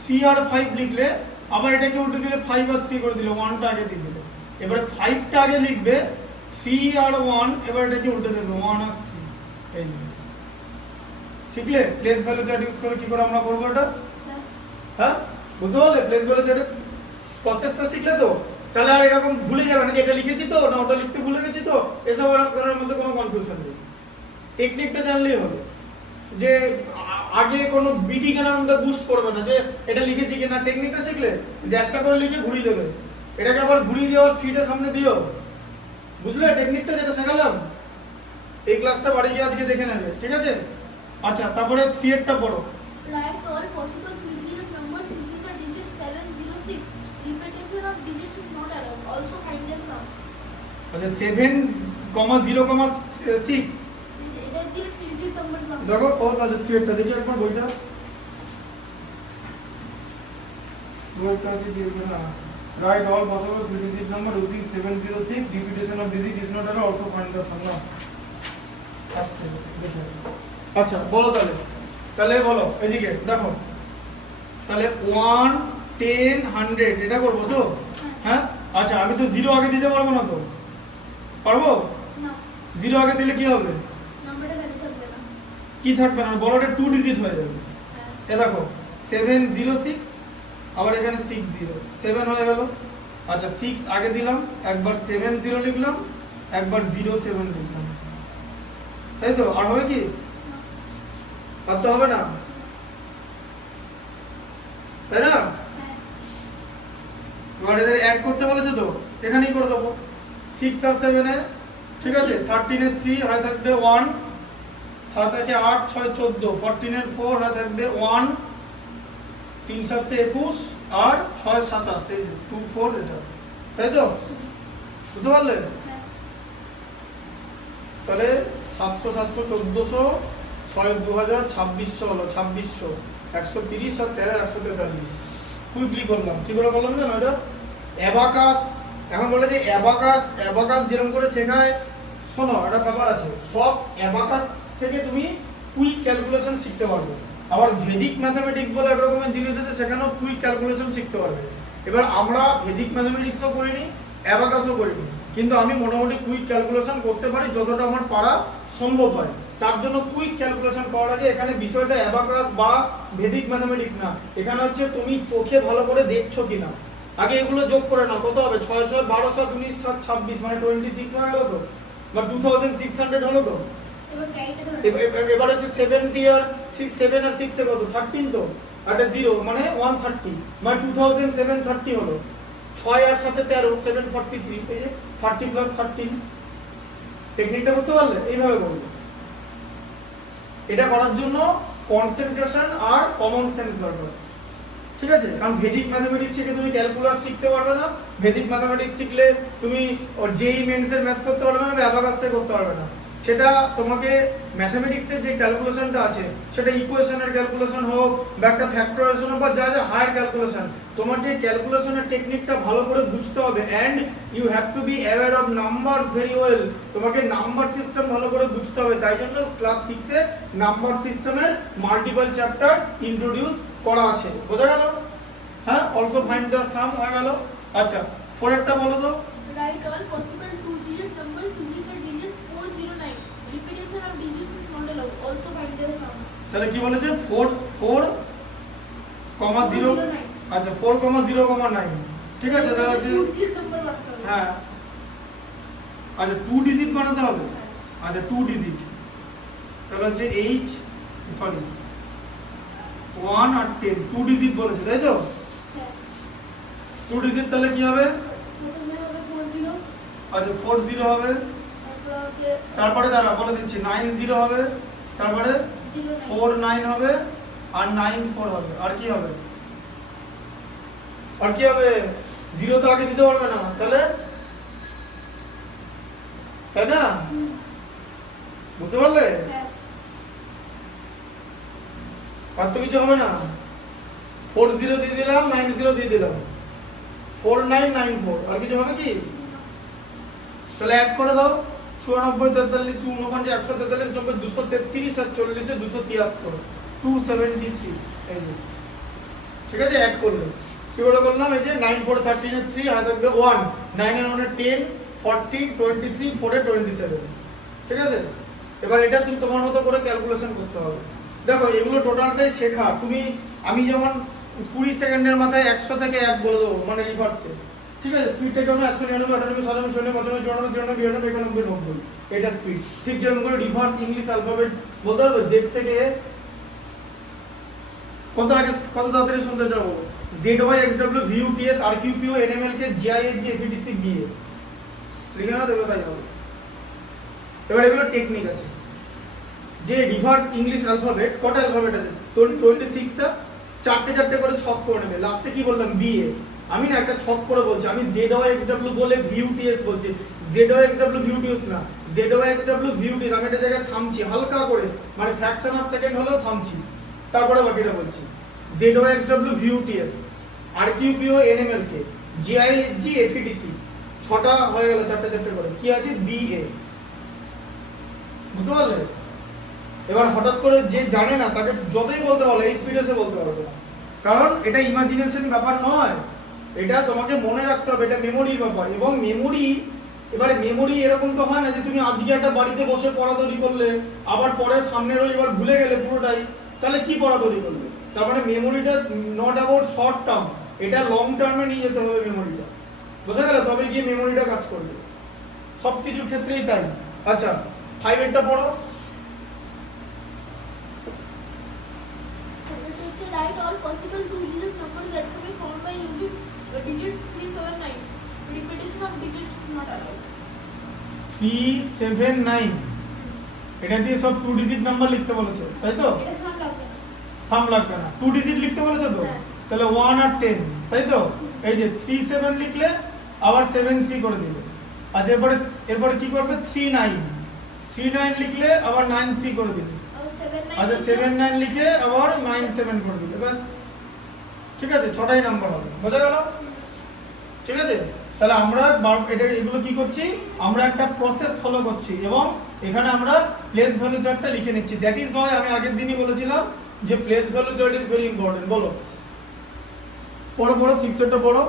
3 আর 5 লিখলে, আবার এটাকে উল্টে দিলে 5 আর 3 করে দিলে, 1টা আগে দিয়ে দিলে, এবারে 5টা আগে লিখবে, 3 আর 1, এবার এটাকে উল্টে দেবে, 1 আর 3, এই যে। শিখলে প্লেস ভ্যালু চার্ট ইউজ করে কি করে আমরা করব এটা? হ্যাঁ বুঝতে পারলে? প্লেস ভ্যালু চার্টের প্রসেসটা শিখলে তো, তাহলে আর এরকম ভুলে যাবে না যে এটা লিখেছি তো না ওটা লিখতে ভুলে গেছি তো, এসব করার মধ্যে কোনো কনফিউশন নেই। টেকনিকটা জানলেই হবে, যে আগে কোনো বিটি কেনার মধ্যে বুস্ট করবে না যে এটা লিখেছি কিনা। টেকনিকটা শিখলে যে একটা করে লিখে ঘুরিয়ে দেবে, এটাকে আবার ঘুরিয়ে দিয়ে আবার 3টা সামনে দিও, বুঝলে টেকনিকটা যেটা শেখালাম? এই ক্লাসটা বাড়ি গিয়ে আজকে দেখে নেবে, ঠিক আছে? আচ্ছা তারপরে 3 এরটা পড়ো। Write all possible three-digit numbers using the digit 706. Repetition of digits is not allowed. Also find the sum. আচ্ছা 7,0,6 এটা দিয়ে three-digit numbers বানাবো। দেখো ও আচ্ছা 3 এরটা দেখি একবার বইটা, বইটা আছে কি না? Write all possible 3-digit number using 706. Repetition of digit is not allowed. Also find the sum. না আস্তে দেখো। আচ্ছা বলো তাহলে, তাহলে বলো এদিকে দেখো, তাহলে 1 10 100 এটা করবো তো, হ্যাঁ। আচ্ছা আমি তো 0 আগে দিতে পারবো না তো, পারবো? না, 0 আগে দিলে কি হবে? নাম্বারটা ভ্যালু থাকবে না। কি থাকবে না? বড়টা 2 ডিজিট হয়ে যাবে। হ্যাঁ। এ দেখো 706, আবার এখানে 60, 7 হয়ে গেল। আচ্ছা 6 আগে দিলাম, একবার 70 লিখলাম, একবার 07 লিখলাম, তাই তো? আর হবে কি? আর তো হবে না, তাই না? হ্যাঁ। এবার এদের অ্যাড করতে বলেছে তো, এখানেই করে দেবো। 6 আর 7 এ, ঠিক আছে, 13 এর 3 হয় থাকবে 1, 7 একে 8 6 14, 14 এর 4 হয় থাকবে 1, 3 7 21 আর 6 27, এই 2 4 এটা, তাই তো? বুঝতে পারলে? হ্যাঁ। তাহলে 700 700 1400 6 2000 2600 হলো, 2600 130 আর 13 143। কুইকলি করলাম, কি করে করলাম জানো এটা? অ্যাবাকাস। এখন বলে যে অ্যাবাকাস যেরকম করে শেখায়, শোনো একটা ব্যাপার আছে, সব অ্যাবাকাস থেকে তুমি কুইক ক্যালকুলেশন শিখতে পারবে। আবার ভেদিক ম্যাথমেটিক্স বলে এক রকমের জিনিস আছে, সেখানেও কুইক ক্যালকুলেশন শিখতে পারবে। এবার আমরা ভেদিক ম্যাথমেটিক্সও করিনি, অ্যাবাকাসও করিনি, কিন্তু আমি মোটামুটি কুইক ক্যালকুলেশন করতে পারি যতটা আমার পারা সম্ভব হয়। তার জন্য কুইক ক্যালকুলেশন করার আগে এখানে বিষয়টা অ্যাবাকাস বা ভেদিক ম্যাথমেটিক্স না, এখানে হচ্ছে তুমি চোখে ভালো করে দেখছো কিনা। আগে এগুলো যোগ করে নাও, কত হবে? 6 6 12 7 19 7 26, মানে 26 হয়ে গেল তো, বা 2600 হলো তো। এবার ক্যারিটা ধরে এবার হচ্ছে 70 আর 6, 7 আর 6 এ কত? 13 তো, আর এটা 0 মানে 130, মানে 2730 হলো। 6 আর 7 13, 743, এই যে 30 প্লাস 13। টেকনিকটা বুঝতে পারলে? এইভাবে করবে। এটা করার জন্য কনসেন্ট্রেশন আর কমন সেন্স দরকার, ঠিক আছে? কারণ ভেদিক ম্যাথমেটিক্স শিখে তুমি ক্যালকুলাস শিখতে পারবে না, ভেদিক ম্যাথমেটিক্স শিখলে তুমি জেই মেন্সের ম্যাথস করতে পারবে না, অ্যাবাকাস থেকে করতে পারবে না। সেটা তোমাকে ম্যাথমেটিক্সের যে ক্যালকুলেশনটা আছে, সেটা ইকুয়েশনের ক্যালকুলেশন হোক বা একটা ফ্যাক্টরাইজেশন হোক বা যা যা হায়ার ক্যালকুলেশন, তোমাকে ক্যালকুলেশনের টেকনিকটা ভালো করে বুঝতে হবে। And you have to be aware of numbers very well. তোমাকে নাম্বার সিস্টেম ভালো করে বুঝতে হবে, তাই জন্য ক্লাস 6 এ নাম্বার সিস্টেমের মাল্টিপল চ্যাপ্টার ইন্ট্রোডিউস করা আছে। বোঝা গেল? হ্যাঁ, অলসো ফাইন্ড দ্য সাম হয়ে গেল। আচ্ছা 4 এরটা বলো তো। write all possible two-digit numbers using the digits 409. Repetition of digits is not allowed. Also find their sum. তাহলে কি বলেছে? 4 0, 409 আচ্ছা 4,0,9, ঠিক আছে? তাহলে হচ্ছে two-digit number বানাতে হবে। হ্যাঁ, আচ্ছা 2 ডিজিট বানাতে হবে। আচ্ছা 2 ডিজিট, তাহলে হচ্ছে সরি 1 আর 10, 2 ডিজিট বলেছে, তাই তো? হ্যাঁ। 2 ডিজিট তাহলে কি হবে? প্রথমে হবে 40, আচ্ছা 40 হবে, তারপর হবে তারপরে দাঁড়া বলে দিচ্ছি 90 হবে, তারপরে 49 হবে, আর 94 হবে, আর কি হবে? আর কি হবে? 0 তো আগে দিতে পারবে না, তাহলে তাই না? বুঝতে পারলে? হ্যাঁ আর তো কিছু হবে না। 40 দিয়ে দিলাম, 90 দিয়ে দিলাম, 4994, আর কিছু হবে কি? তাহলে অ্যাড করে দাও। 94, 43, 49, 143, 90, 233 আর 40 273, 273। এই যে ঠিক আছে, অ্যাড করলে কি করে করলাম? এই যে 9 4 13 এর 3 আর থাকবে 1, 9 এর 1 10, 40, 23, 4 এ 27। ঠিক আছে, এবার এটা তুমি তোমার মতো করে ক্যালকুলেশন করতে হবে। দেখো এগুলো টোটালটাই শেখা। তুমি আমি যেমন 20 সেকেন্ডের মাথায় 100 থেকে 1 বলে দেবো, মানে রিভার্সে। ঠিক আছে, স্পিডটা কেমন? 199, 98, 97, 95, 94, 94, 95, 96, 90, এটা স্পিড। ঠিক যেমন করে রিভার্স ইংলিশ অ্যালফাবেট বলতে পারবে, জেড থেকে কত তাড়াতাড়ি শুনতে যাবো? Z Y X W V U T S R Q P O N M L K G I H G F E D C B A লিখে না দেবে, তাই হবে। এবার এগুলো টেকনিক আছে। যে রিভার্স ইংলিশ অ্যালফাবেট, কটা অ্যালফাবেট আছে? 26টা, চারটে চারটে করে ছক করে নেবে। লাস্টে কি বললাম? B A. আমি না একটা ছক করে বলছি, আমি জেড ওয়াই এক্স ডব্লিউ বলে ভি ইউ টি এস বলছি, Z Y X W V U T S না, Z Y X W V U T S. আমি একটা জায়গায় থামছি হালকা করে, মানে ফ্র্যাকশন অফ সেকেন্ড হলেও থামছি, তারপরে বাকিটা বলছি। Z Y X W V U T S R Q P O N M L K G I H G F E D C, ছটা হয়ে গেল, চারটে চারটে করে। কি আছে? B A. বুঝতে পারলে? এবার হঠাৎ করে যে জানে না তাকে যতই বলতে বলো এই স্পিডে সে বলতে পারবে না, কারণ এটা ইমাজিনেশন ব্যাপার নয়, এটা তোমাকে মনে রাখতে হবে, এটা মেমোরির ব্যাপার। এবং মেমোরি, এবারে মেমোরি এরকম তো হয় না যে তুমি আজকে একটা বাড়িতে বসে পড়া তৈরি করলে, আবার পরের সামনের ওই এবার ভুলে গেলে পুরোটাই, তাহলে কি পড়া তৈরি করলে? তার মানে মেমোরিটা নট অ্যাবাউট শর্ট টার্ম, এটা লং টার্মে নিয়ে যেতে হবে মেমোরিটা। বোঝা গেল? তবে গিয়ে মেমোরিটা কাজ করবে, সব কিছুর ক্ষেত্রেই তাই। আচ্ছা 5 পড়ো। write all possible two-digit numbers that can be found by using the digits 379. Repetition of digits is not allowed. 379, এটা দিয়ে সব 2 ডিজিট নাম্বার লিখতে বলেছে, তাই তো? এটা সাম লাগবে না। সাম লাগবে না, 2 ডিজিট লিখতে বলেছে তো। হ্যাঁ। তাহলে 1 আর 10, তাই তো? এই যে 37 লিখলে আবার 73 করে দিবে। আচ্ছা এরপরে কি করবে? 39 লিখলে আবার 93 করে দিবে। আর 79 আচ্ছা 79 লিখে আবার 97 করে দিবে, ব্যাস। ঠিক আছে, 6টাই নাম্বার হবে। বোঝা গেল? ঠিক আছে, তাহলে আমরা এটা এগুলো কি করছি? আমরা একটা প্রসেস ফলো করছি এবং এখানে আমরা প্লেস ভ্যালু চার্টটা লিখে নিচ্ছি। দ্যাট ইজ ওয়াই আমি আগের দিনই বলেছিলাম যে place value chart is very important. বলো পড়ো 6 এরটা পড়ো।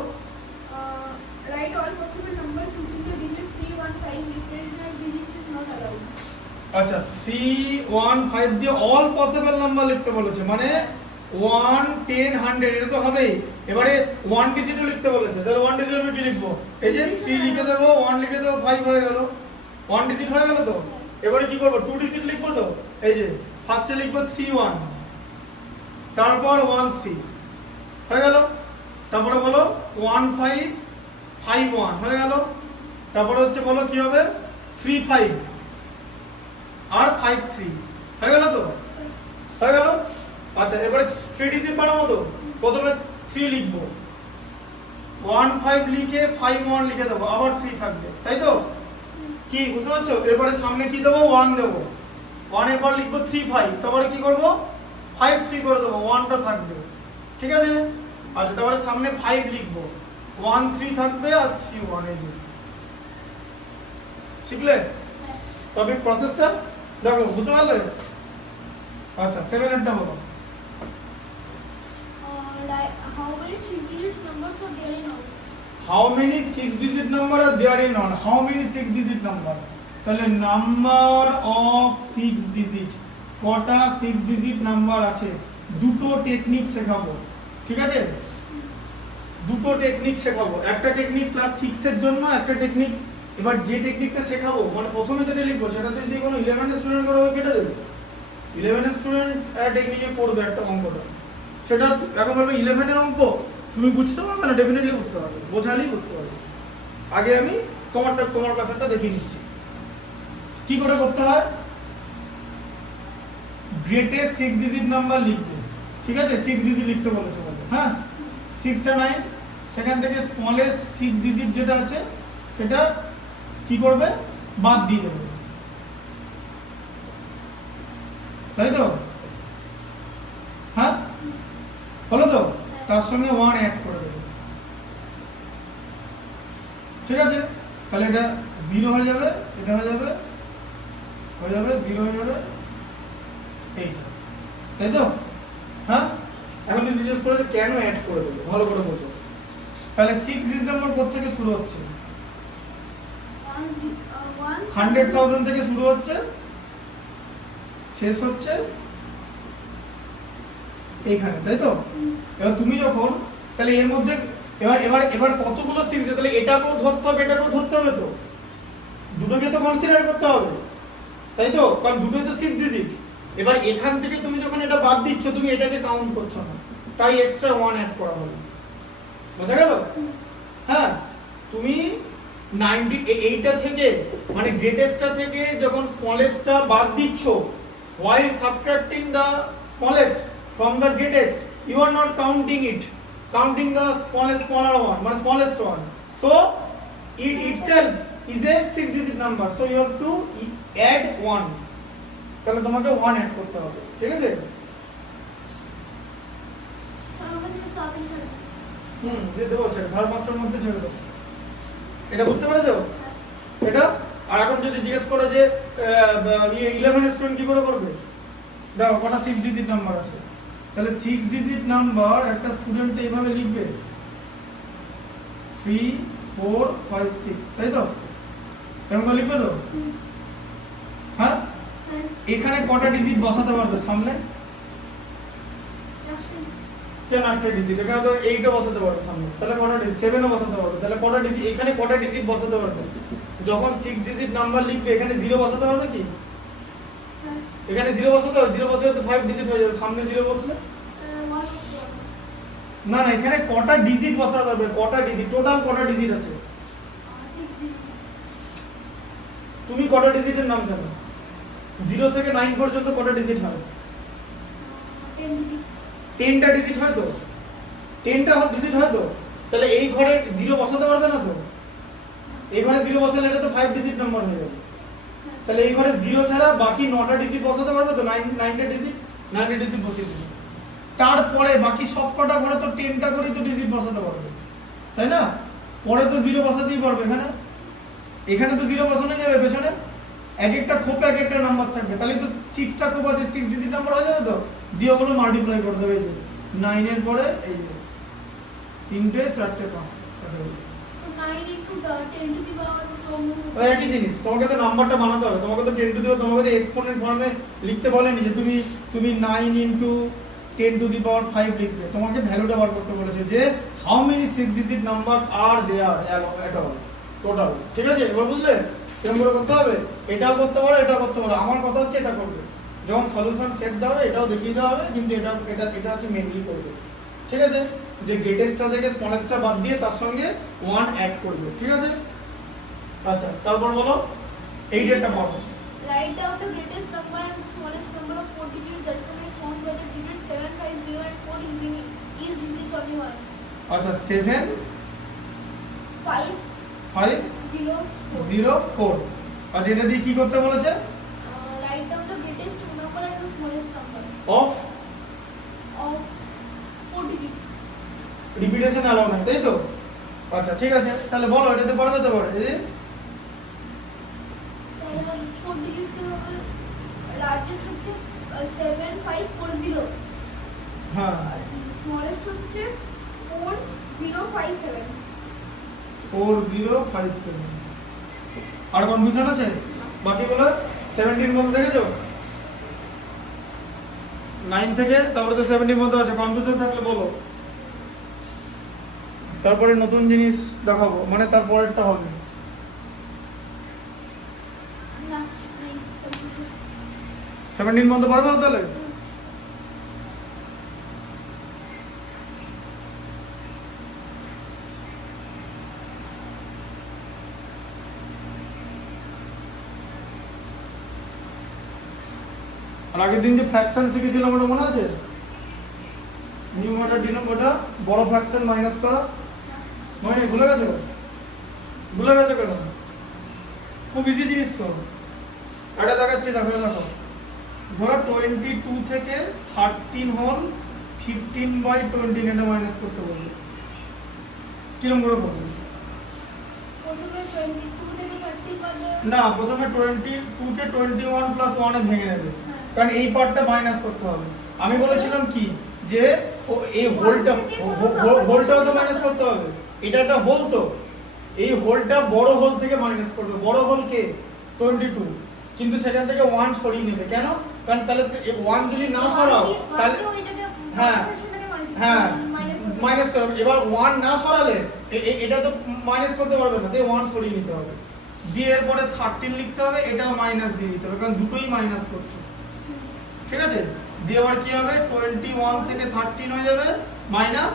write all possible numbers using the digits 315. Repetition of digits is not allowed. আচ্ছা 315 দিয়ে অল পসিবল নাম্বার লিখতে বলেছে, মানে 1 10 100 এটা তো হবেই। এবারে 1 ডিজিটও লিখতে বলেছে, তাহলে 1 ডিজিট আমি কি লিখবো? এই যে 3 লিখে দেবো, 1 লিখে দেবো, 5 হয়ে গেল, 1 ডিজিট হয়ে গেল তো। এবারে কি করব? 2 ডিজিট লিখবো তো। এই যে ফার্স্টে লিখবো 31, তারপর 13 হয়ে গেল, তারপরে বলো 1551 হয়ে গেল, তারপরে হচ্ছে বলো কি হবে? 35 আর 53 হয়ে গেল তো, হয়ে গেল। আচ্ছা এবারে 3 ডিজিট বানাবো তো। প্রথমে 3 লিখবো, 15 লিখে 51 লিখে দেবো, আবার 3 থাকবে, তাই তো? কি বুঝতে পারছো? এরপরে সামনে কি দেবো? 1 দেবো, 1 এর পর লিখবো 35, তারপরে কি করব? 53 করে দেবো, 1টা থাকবে, ঠিক আছে? আচ্ছা তারপরে সামনে 5 লিখবো, 1 3 থাকবে আর 3 1। এই যে শিখলে তবে প্রসেসটা, দেখো বুঝতে পারলে? আচ্ছা 7 এরটা বলো। Like how many six-digit numbers are there in all? How many 6-digit number are there in all? How many 6-digit number? তাহলে নাম্বার অফ 6 ডিজিট, কটা 6 ডিজিট নাম্বার আছে? দুটো টেকনিক শেখাবো, ঠিক আছে? দুটো টেকনিক শেখাবো, একটা টেকনিক ক্লাস 6 এর জন্য, একটা টেকনিক। এবার যে টেকনিকটা শেখাবো, মানে প্রথমে যেটা লিখবো সেটাতে যদি কোনো 11 এর স্টুডেন্ট করে কেটে দেবে। 11 এর স্টুডেন্ট একটা টেকনিকে করবে একটা অঙ্কটা, সেটা এখন বলবে 11 এর অঙ্ক তুমি বুঝতে পারবে না, ডেফিনেটলি বুঝতে পারবে, বোঝালেই বুঝতে পারবে। আগে আমি তোমার ক্লাসটা দেখিয়ে নিচ্ছি কি করে করতে হয়। গ্রেটেস্ট 6 ডিজিট নাম্বার লিখবে, ঠিক আছে, 6 ডিজিট লিখতে বলেছে বলে, হ্যাঁ 6টা 9, সেখান থেকে স্মলেস্ট 6 ডিজিট যেটা আছে সেটা কি করবে, বাদ দিয়ে দেবে, তাই তো, হ্যাঁ হলো তো, তার সঙ্গে 1 অ্যাড করে দেবে, ঠিক আছে, তাহলে এটা 0 হয়ে যাবে, এটা হয়ে যাবে 0 হয়ে যাবে এইটা, তাই তো, হ্যাঁ এখন যদি জিজ্ঞেস করে যে কেন অ্যাড করে দেবে, ভালো করে বোঝো। তাহলে 6 ডিজিট নাম্বার কোথা থেকে শুরু হচ্ছে, 100,000 থেকে শুরু হচ্ছে, শেষ হচ্ছে এইখানে, তাই তো। এবার তুমি যখন তাহলে এর মধ্যে এবার কতগুলো 6, তাহলে এটাকেও ধরতে হবে, এটাকেও ধরতে হবে, তো দুটোকে তো কনসিডার করতে হবে, তাই তো, কারণ দুটোই তো 6 ডিজিট। এবার এখান থেকে তুমি যখন এটা বাদ দিচ্ছ, তুমি এটাকে কাউন্ট করছো না, তাই এক্সট্রা 1 অ্যাড করা হলো, বোঝা গেল। হ্যাঁ তুমি 90 এইটা থেকে মানে গ্রেটেস্টটা থেকে যখন স্মলেস্টটা বাদ দিচ্ছ, while subtracting the smallest from the greatest, you are not counting it, counting the smaller one, মানে smallest one, so it itself is a 6 digit number, so you have to add 1, তাহলে তোমাকে 1 অ্যাড করতে হবে, ঠিক আছে। দিয়ে দেবো, সেটা 5:30 মধ্যে ছেড়ে দেবো, এটা বুঝতে পেরেছো এটা। আর এখন যদি জিজ্ঞেস করে যে 11 এর স্টুডেন্ট কি করে করবে, দেখো কটা 6 ডিজিট নাম্বার আছে, তাহলে 6 ডিজিট নাম্বার একটা স্টুডেন্ট এইভাবে লিখবে 3 4 5 6, তাই তো, এরকম লিখবে তো, হ্যাঁ এখানে কটা ডিজিট বসাতে পারবে সামনে, কেন একটা ডিজিট, এখানে তো 8ও বসাতে পারবে সামনে, তাহলে কটা ডিজিট, 7ও বসাতে পারবে, তাহলে কটা ডিজিট, এখানে কটা ডিজিট বসাতে পারবে, যখন 6 ডিজিট নাম্বার লিখবে এখানে 0 বসাতে পারবে কি, এখানে 0 বসাতে হবে, 0 বসালে তো 5 ডিজিট হয়ে যাবে, সামনে 0 বসলে না, এখানে কটা ডিজিট বসাতে পারবে, কটা ডিজিট, টোটাল কটা ডিজিট আছে, তুমি কটা ডিজিটের নাম জানো, 0 থেকে 9 পর্যন্ত কটা ডিজিট হয়, 10টা ডিজিট হয় তো, 10টা ডিজিট হয় তো, তাহলে এই ঘরে 0 বসাতে পারবে না তো, এই ঘরে 0 বসালে এটা তো 5 ডিজিট নাম্বার হয়ে যাবে, তাহলে এই ঘরে 0 ছাড়া বাকি 9টা ডিজিট বসাতে পারবে তো, 9টা ডিজিট বসিয়ে দিবে, তারপরে বাকি সব কটা ঘরে তো 10টা করেই তো ডিজিট বসাতে পারবে, তাই না, পরে তো 0 বসাতেই পারবে, এখানে তো 0 বসানো যাবে, পেছনে এক একটা খোপে এক একটা নাম্বার থাকবে, তাহলে তো 6টা খোপ আছে, 6 ডিজিট নাম্বার হয়ে যাবে তো, দিয়ে ওগুলো মাল্টিপ্লাই করে দেবে, এই যে 9 এর পরে এই যে 3টে 4টে 5টে, 9 into 10 to the power from ওই একই জিনিস, তোমাকে তো নাম্বারটা বানাতে হবে, তোমাকে তো 10 টু দি তোমাকে তো এক্সপোনেন্ট ফর্মে লিখতে বলেনি যে তুমি 9 into 10 to the power 5 লিখবে, তোমাকে ভ্যালুটা বার করতে বলেছে যে how many 6 digit numbers are there at all total, ঠিক আছে, এবার বুঝলে এরকম করে করতে হবে, এটাও করতে পারো এটাও করতে পারো, আমার কথা হচ্ছে এটা করবে, যখন সলিউশন সেট দেওয়া হবে এটাও দেখিয়ে দেওয়া হবে, কিন্তু এটা হচ্ছে মেইনলি করবে, ঠিক আছে, যে গ্রেটেস্টটা থেকে স্মলেস্টটা বাদ দিয়ে তার সঙ্গে 1 অ্যাড করবে, ঠিক আছে। আচ্ছা তারপর বলো এই ডেটটা পড়ো, write down the greatest number and smallest number of 4 digits that can be formed by the digits 7 5 0 and 4 is digits only once, আচ্ছা 7 5 5 0 0 4, আচ্ছা এটা দিয়ে কি করতে বলেছে, write down the greatest number and the smallest number of of 4 digits, repetition allow নাই, তাই তো, আচ্ছা ঠিক আছে, তাহলে বলো এটাতে পারবে তো, পারে এই 4 digits এর হবে লার্জেস্ট হচ্ছে 7540, হ্যাঁ স্মলেস্ট হচ্ছে 4057, 4057, আর কনফিউশন আছে বাকিগুলো 17 মধ্যে দেখেছো, 9 থেকে তারপরে তো 17 মধ্যে আছে, কনফিউশন থাকলে বলো, তারপরে নতুন জিনিস দেখাবো, মানে তারপরেরটা হবে, না নেই confusion, 17 মধ্যে পারবে তাহলে, আর আগের দিন যে ফ্র্যাকশন শিখেছিলাম ওটা মনে আছে? নিউমারেটর ডিনোমিনেটর বড় ফ্র্যাকশন মাইনাস করা, মানে ভুলে গেছো? ভুলে গেছো কেন? খুব ইজি জিনিস তো। এটা দেখাচ্ছি, দেখো দেখো, ধরো 22 থেকে 13 হল 15/20 এটা মাইনাস করতে বলবে, কিরকম করে করবে? প্রথমে 22 থেকে 30 পাবে। না, প্রথমে 22 কে 21 প্লাস 1 এ ভেঙে নেবে, কারণ এই পার্টটা মাইনাস করতে হবে। আমি বলেছিলাম কি যে এই হোলটাও তো মাইনাস করতে হবে, এটা একটা হোল, তো এই হোলটা বড় হোল থেকে মাইনাস করবে। বড় হোল কে? 22, কিন্তু সেখান থেকে 1 সরিয়ে নেবে। কেন? কারণ তাহলে 1 যদি না সরাও তাহলে হ্যাঁ হ্যাঁ মাইনাস করবে। এবার 1 না সরালে এটা তো মাইনাস করতে পারবে না, তাই 1 সরিয়ে নিতে হবে। দিয়ে এরপরে 13 লিখতে হবে, এটাও মাইনাস দিয়ে দিতে হবে, কারণ দুটোই মাইনাস করছো। ঠিক আছে? দিয়ে আবার কি হবে? 21 থেকে 13 হয়ে যাবে মাইনাস,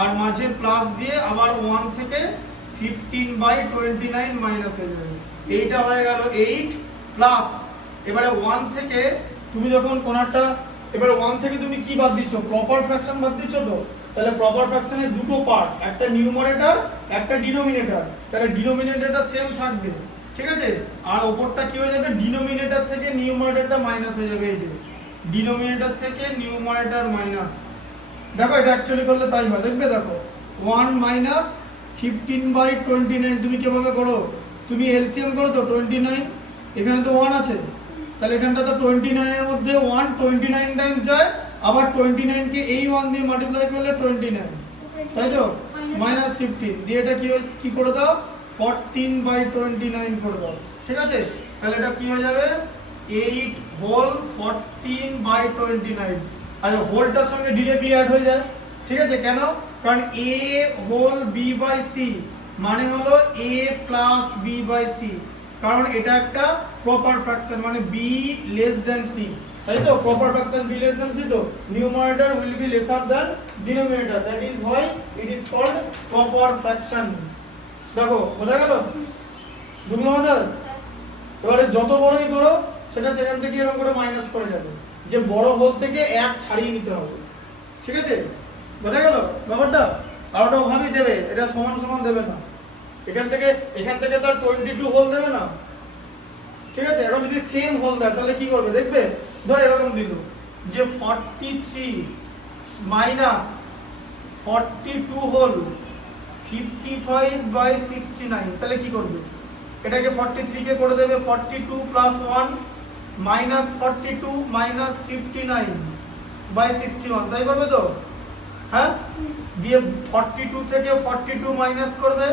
আর মাঝে প্লাস দিয়ে আবার 1 থেকে 15/29 মাইনাস হয়ে যাবে। এইটা হয়ে গেল 8 প্লাস, এবারে 1 থেকে তুমি যখন কোনটা, এবারে 1 থেকে তুমি কি বাদ দিচ্ছ? প্রপার ফ্র্যাকশন বাদ দিচ্ছ। তো তাহলে প্রপার ফ্র্যাকশনের দুটো পার্ট, একটা নিউমারেটর একটা ডিনোমিনেটর, তাহলে ডিনোমিনেটরটা সেম থাকবে। ঠিক আছে? আর ওপরটা কি হয়ে যাবে? ডিনোমিনেটর থেকে নিউমারেটরটা মাইনাস হয়ে যাবে। এই যে ডিনোমিনেটর থেকে নিউমারেটর মাইনাস, দেখো এটা অ্যাকচুয়ালি করলে তাই হয়। দেখবে দেখো 1 মাইনাস 15/29 তুমি কিভাবে করো? তুমি এলসিএম করো তো 29, এখানে তো 1 আছে, তাহলে এখানটা তো 29 এর মধ্যে 1 29 টাইমস যায়, আবার 29 কে এই 1 দিয়ে মাল্টিপ্লাই করলে 29, তাই তো মাইনাস 15 দিয়ে এটা কি করে দাও? 14/29 করে দাও। ঠিক আছে? তাহলে এটা কি হয়ে যাবে? 8 হোল 14/29। আচ্ছা, হোলটার সঙ্গে ডিরেক্টলি অ্যাড হয়ে যায়। ঠিক আছে? কেন? কারণ a whole b by c মানে হলো a plus b by c, কারণ এটা একটা প্রপার ফ্র্যাকশন, মানে b লেস দ্যান c, তাই তো? Proper fraction b less than c, তো numerator will be lesser than denominator, that is why it is called proper fraction. দেখো বোঝা গেল? বুঝলো আমাদের? এবারে যত বড়ই করো সেটা সেখান থেকে এরকম করে মাইনাস করে যাবে, যে বড় হোল থেকে 1 ছাড়িয়ে নিতে হবে। ঠিক আছে? বোঝা গেল ব্যাপারটা? আর ওটা ওভাবেই দেবে, এটা সমান সমান দেবে না। এখান থেকে তো 22 হোল দেবে না। ঠিক আছে? এখন যদি সেম হোল দেয় তাহলে কি করবে দেখবে? ধর এরকম দিল যে 43 মাইনাস 42 হোল 55/69, তাহলে কি করবে? এটাকে 43 কে করে দেবে 42 প্লাস 1 মাইনাস 42 মাইনাস 59/61, তাই করবে তো? হ্যাঁ, দিয়ে 42 থেকে 42 মাইনাস করবে,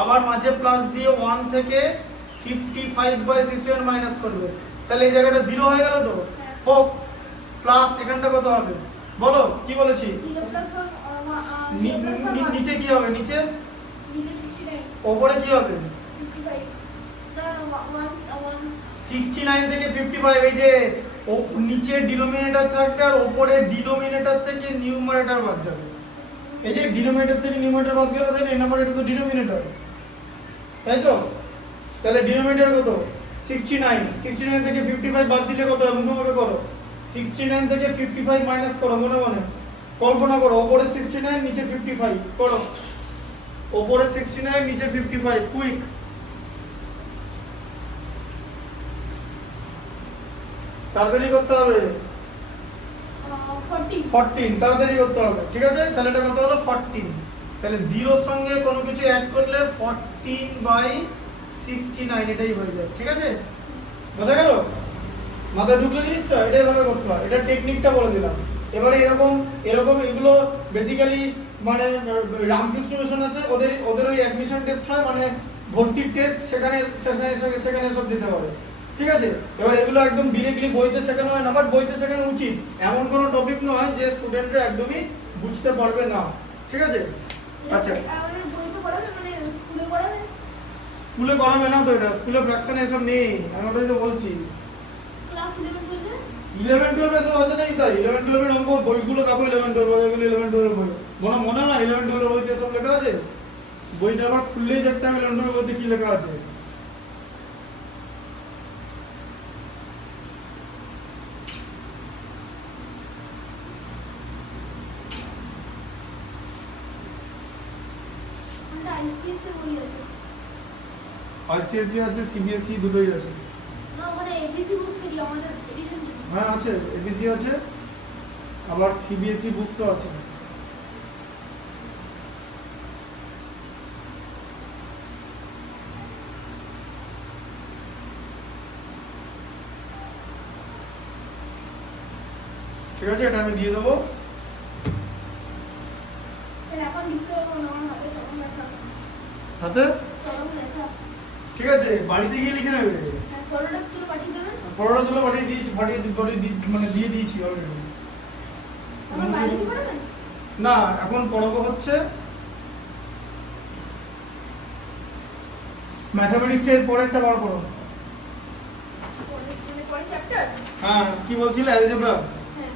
আবার মাঝে প্লাস দিয়ে 1 থেকে 55/61 মাইনাস করবে, তাহলে এই জায়গাটা 0 হয়ে গেল তো? হোক প্লাস, এখানটা কত হবে বলো? কি বলেছি? নিচে কি হবে? নিচে 69, ওপরে কি হবে? 55, না 69 থেকে 55, এই যে নিচে ডিনোমিনেটর থাকবে আর উপরে ডিনোমিনেটর থেকে নিউমারেটর বাদ যাবে। এই যে ডিনোমিনেটর থেকে নিউমারেটর বাদ গেলে দেন এই নাম্বার, এটা তো ডিনোমিনেটর, তাই তো? তাহলে ডিনোমিনেটর কত? 69 থেকে 55 বাদ দিলে কত হবে? মনে করো 69 থেকে 55 মাইনাস করো, মনে মনে কল্পনা করো। উপরে 69 নিচে 55 করো, উপরে 69 নিচে 55, কুইক। তাড়াতাড়ি করতে হবে, 14 তাড়াতাড়ি করতে হবে। ঠিক আছে? তাহলে এটা কত হলো? 14। তাহলে 0 এর সঙ্গে কোনো কিছু অ্যাড করলে 14/69 এটাই হয়ে যায়। ঠিক আছে? বোঝা গেল? মাথায় ঢুকলো জিনিসটা? এটাই ভাবে করতে হয়, এটা টেকনিকটা বলে দিলাম। এবারে এরকম এগুলো বেসিক্যালি মানে রামকৃষ্ণ মিশন আছে, ওদের ওই অ্যাডমিশন টেস্ট হয়, মানে ভর্তির টেস্ট, সেখানে সব দিতে পারে। ঠিক আছে? এবার এগুলো একদম ডিরেক্টলি বইতে শেখানো হয় না, বাট বইতে শেখানো উচিত। এমন কোনো টপিক নয় যে স্টুডেন্টরা একদমই বুঝতে পারবে না। ঠিক আছে? আচ্ছা, আমাদের বইতে পড়াবে, মানে স্কুলে পড়াবে? স্কুলে করাবে না তো, এটা স্কুলে ফ্র্যাকশন এসব নেই, আমি ওটাই তো বলছি। ক্লাস 11 11-12 এসব আছে নাকি? তাই 11-12 এর অঙ্ক বইগুলো দেখো, 11-12 এগুলো 11-12 বই মনে হয় 11-12 বইতে সব লেখা আছে। বইটা আবার খুললেই দেখতে হবে 11-12 বইতে কি লেখা আছে। আইসিএসসি বই আছে আইসিএসসি আছে, সিবিএসসি দুটোই আছে। না ওখানে এবিসি বুকস এরই আমাদের এডিশন হ্যাঁ আছে, এবিসি আছে, আবার সিবিএসই বুকসও আছে। ঠিক আছে, এটা আমি দিয়ে দেবো। স্যার এখন লিখতে হবে না আমার হাতে চরম ব্যথা হাতে চরম ব্যথা ঠিক আছে, বাড়িতে গিয়ে লিখে নেবে। হ্যাঁ ফটোটা তুলে পাঠিয়ে দেবেন পড়াটা চলে পাঠিয়ে দিয়েছি, মানে দিয়ে দিয়েছি অলরেডি। আমার বাড়িতে পড়াবেন না, এখন পড়াবো হচ্ছে ম্যাথমেটিক্স এর পরেরটা বার করো। মানে পরে চ্যাপ্টার হ্যাঁ, কি বলছিলে অ্যালজেব্রা? হ্যাঁ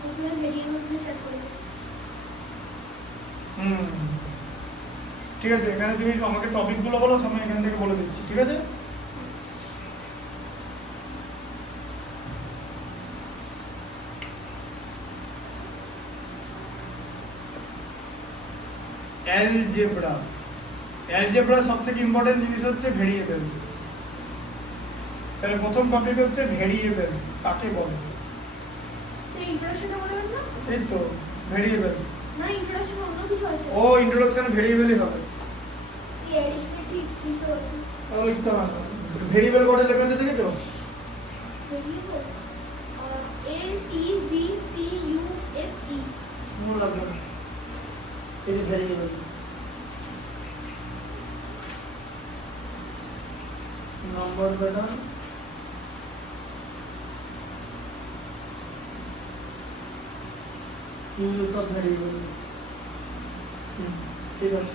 প্রথমে ভেরিয়েবলস দিয়ে স্টার্ট করেছি ঠিক আছে, এখানে তুমি আমাকে টপিকগুলো বলো, আমি এখান থেকে বলে দিচ্ছি। ঠিক আছে, অ্যালজেব্রা। অ্যালজেব্রা সবথেকে ইম্পর্টেন্ট জিনিস হচ্ছে ভেরিয়েবলস। তাহলে প্রথম টপিক হচ্ছে ভেরিয়েবলস কাকে বলে। সেই ইন্ট্রোডাকশনটা বলবেন না এই তো ভেরিয়েবলস। না ইন্ট্রোডাকশন অন্য কিছু আছে ও ইন্ট্রোডাকশন ভেরিয়েবলই হবে। এই এডিশনে ঠিক কিছু আছে তাহলে লিখতে হবে না। ভেরিয়েবল কোডে লেখা আছে দেখেছো? Variable L T V C U F E মনে লাগবে না, এই যে ভেরিয়েবল। নম্বর বেটা ইউজ অফ ভেরিয়েবল। ঠিক আছে,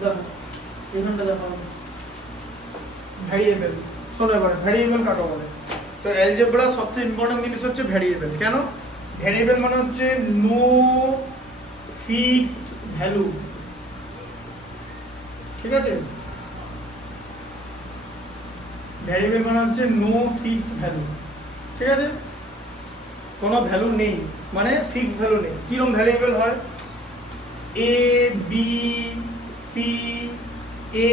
দেখো এখানটা দেখো ভ্যারিয়েবল। শোনো এবার ভ্যারিয়েবল কাকে বলে। তো অ্যালজেব্রা সবচেয়ে ইম্পর্টেন্ট জিনিস হচ্ছে ভ্যারিয়েবল। কেন? ভ্যারিয়েবল মানে হচ্ছে নো ফিক্সড ভ্যালু। ঠিক আছে, ভ্যারিয়েবল মানে হচ্ছে নো ফিক্সড ভ্যালু। ঠিক আছে, কোনো ভ্যালু নেই, মানে ফিক্সড ভ্যালু নেই। কিরকম ভ্যারিয়েবল হয়? A B C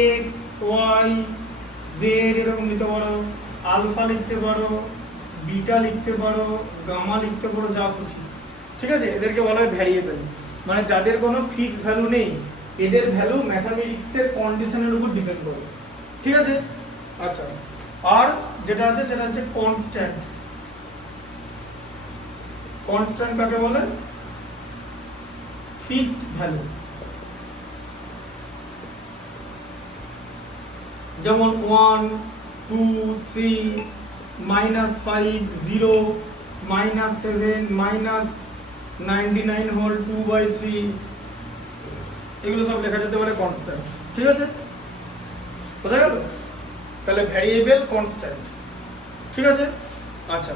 X Y Z এরকম নিতে পারো, আলফা লিখতে পারো, বিটা লিখতে পারো, গামা লিখতে পারো, যা খুশি। ঠিক আছে, এদেরকে বলা হয় ভ্যারিয়েবল। মানে যাদের কোনো ফিক্সড ভ্যালু নেই, এদের ভ্যালু ম্যাথামেটিক্সের কন্ডিশনের উপর ডিপেন্ড করে। ঠিক আছে, আচ্ছা। আর যেটা আছে সেটা হচ্ছে কনস্ট্যান্ট। কনস্ট্যান্ট কাকে বলে? Fixed value. যেমন 1 2 3 -5 0 -7 -99 হোল 2/3 এগুলো সব লেখা যেতে পারে কনস্ট্যান্ট। ঠিক আছে, বোঝা গেল? তাহলে ভ্যারিয়েবল কনস্ট্যান্ট। ঠিক আছে, আচ্ছা।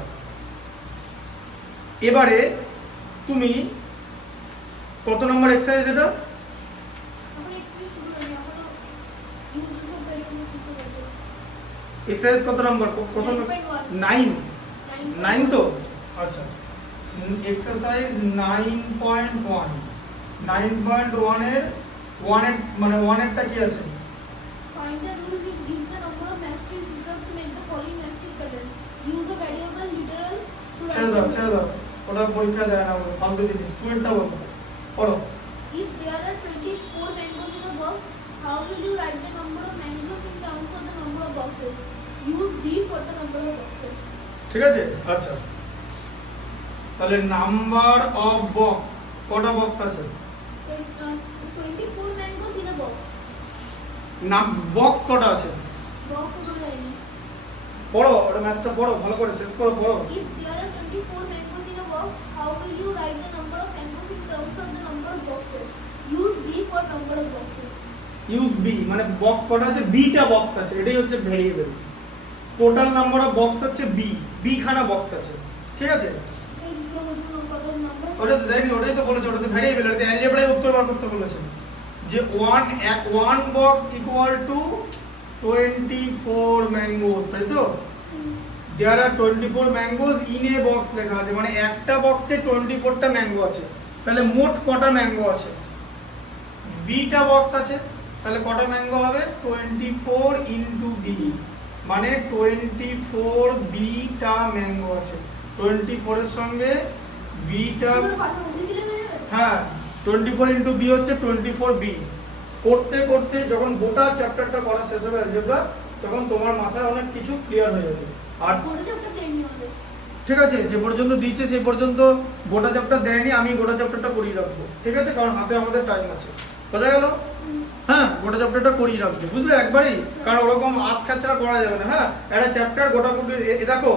এবারে তুমি কত নম্বর এক্সারসাইজ এটা? এখন এক্সপ্লেন শুরু হয়নি এখনো ইউজেস অফ ভেরিয়েবলস শুরু হয়েছে এক্সারসাইজ কত নম্বর? প্রথম 9 9 তো আচ্ছা। এক্সারসাইজ 9.1 9.1 এর 1 এর মানে 1 এরটা কি আছে? Find the rule which gives the number of match strings required to make the following match string patterns. Use a variable literal to ছেড়ে দাও ছেড়ে দাও, ওটা পরীক্ষা দেয় না, ফালতু জিনিস। স্টুডেন্টটা বলো, পড়ো। If there are 24 mangoes in a box, how will you write the number of mangoes in terms of the number of boxes? Use B for the number of boxes. ঠিক আছে, আচ্ছা। তাহলে নাম্বার অফ বক্স, কটা box আছে? 24 mangoes in a box. না, box কটা আছে? Box হলো জানি। পড়ো, ওটা ম্যাথটা পড়ো, ভালো করে শেষ করো, পড়ো। If there are 24 mangoes in a box, how will you write the number of mangoes in terms of the number of boxes? Use B for number of boxes. Use B, মানে বক্স কটা আছে? বিটা box আছে, এটাই হচ্ছে variable. Total number of box হচ্ছে B খানা box আছে, ঠিক আছে? ওটা তো দেয়নি, ওটাই তো বলেছে, ওটাতে ভ্যারিয়েবল, ওটাতে অ্যালজেব্রায় উত্তর বার করতে বলেছে যে one box equal to 24 mangoes, তাই তো? দেয়ার আর 24 ম্যাঙ্গোস ইন এ বক্স লেখা আছে, মানে একটা বক্সে 24টা ম্যাঙ্গো আছে। তাহলে মোট কটা ম্যাঙ্গো আছে? বিটা বক্স আছে, তাহলে কটা ম্যাঙ্গো হবে? 24 ইন্টু বি, মানে 24 বিটা ম্যাঙ্গো আছে। 24 এর সঙ্গে বিটা, হ্যাঁ 24 ইন্টু বি হচ্ছে 24 বি। করতে করতে যখন গোটা চ্যাপ্টারটা করা শেষ হবে অ্যালজেব্রা, তখন তোমার মাথায় অনেক কিছু ক্লিয়ার হয়ে যাবে। আর ঠিক আছে, যে পর্যন্ত দিচ্ছে সেই পর্যন্ত গোটা চ্যাপ্টার দেয়নি, আমি গোটা চ্যাপ্টারটা করিয়ে রাখবো, ঠিক আছে? কারণ হাতে আমাদের টাইম আছে, বোঝা গেল? হ্যাঁ, গোটা চ্যাপ্টারটা করিয়ে রাখবো, বুঝলে, একবারই, কারণ ওরকম আধ খাচড়া করা যাবে না। হ্যাঁ, একটা চ্যাপ্টার গোটা দেখো,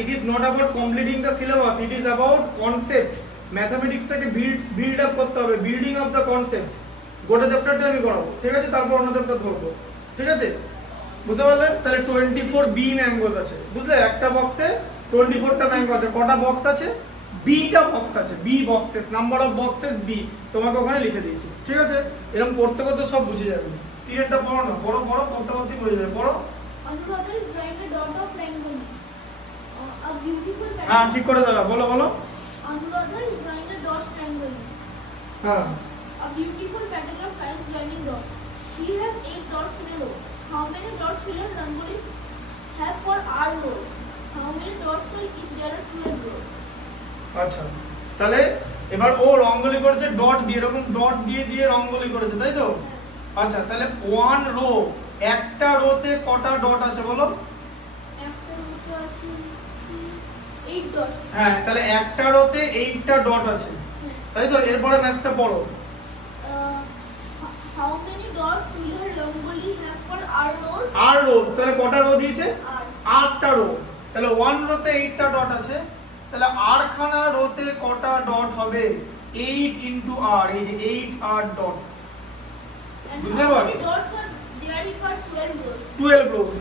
it is not about completing the syllabus, it is about concept. ম্যাথামেটিক্সটাকে বিল্ড আপ করতে হবে, বিল্ডিং অফ দ্য কনসেপ্ট। গোটা চ্যাপ্টারটা আমি করাবো, ঠিক আছে? তারপর অন্য চ্যাপ্টার ধরবো, ঠিক আছে? বুঝতে পারলে? তাহলে 24 বি ম্যাঙ্গোস আছে, বুঝলে? একটা বক্সে 24টা ম্যাঙ্গো আছে। কটা বক্স আছে? বিটা বক্স আছে, B boxes, number of boxes B, তোমাকে ওখানে লিখে দিয়েছি, ঠিক আছে? এরকম করতে করতে সব বুঝে যাবে। তিনটা পড়ো না, পড়ো পড়ো, করতে করতে বুঝে যাবে, পড়ো। Anuradha is drawing a dot of Rangoli. A beautiful pattern. হ্যাঁ, ঠিক করে দাও, বলো বলো। Anuradha is drawing a dot Rangoli. হ্যাঁ, A beautiful pattern of lines joining dots. She has 8 dots in a row. How many dots will a Rangoli have for R rows? How many dots will if there are 12 rows? আচ্ছা, তাহলে এবার ও রঙ্গোলি করেছে dot দিয়ে, এরকম dot দিয়ে দিয়ে রঙ্গোলি করেছে, তাই তো? আচ্ছা, তাহলে ওয়ান রো, একটা রোতে কটা ডট আছে বলো? একটা রোতে আছে 8 dots. হ্যাঁ, তাহলে একটা রোতে 8টা ডট আছে, তাই তো? এরপরে ম্যাথটা পড়ো। How many dots will a Rangoli have for R rows? আর রোজ, তাহলে কটা রো দিয়েছে? R. 8টা রো। তাহলে ওয়ান রোতে 8টা ডট আছে, তাহলে আর খানা রোতে কটা ডট হবে? 8 ইনটু আর, এই যে 8 আর ডট, And বুঝলে how ball? many dots are there if are 12 rows? 12 রোজ,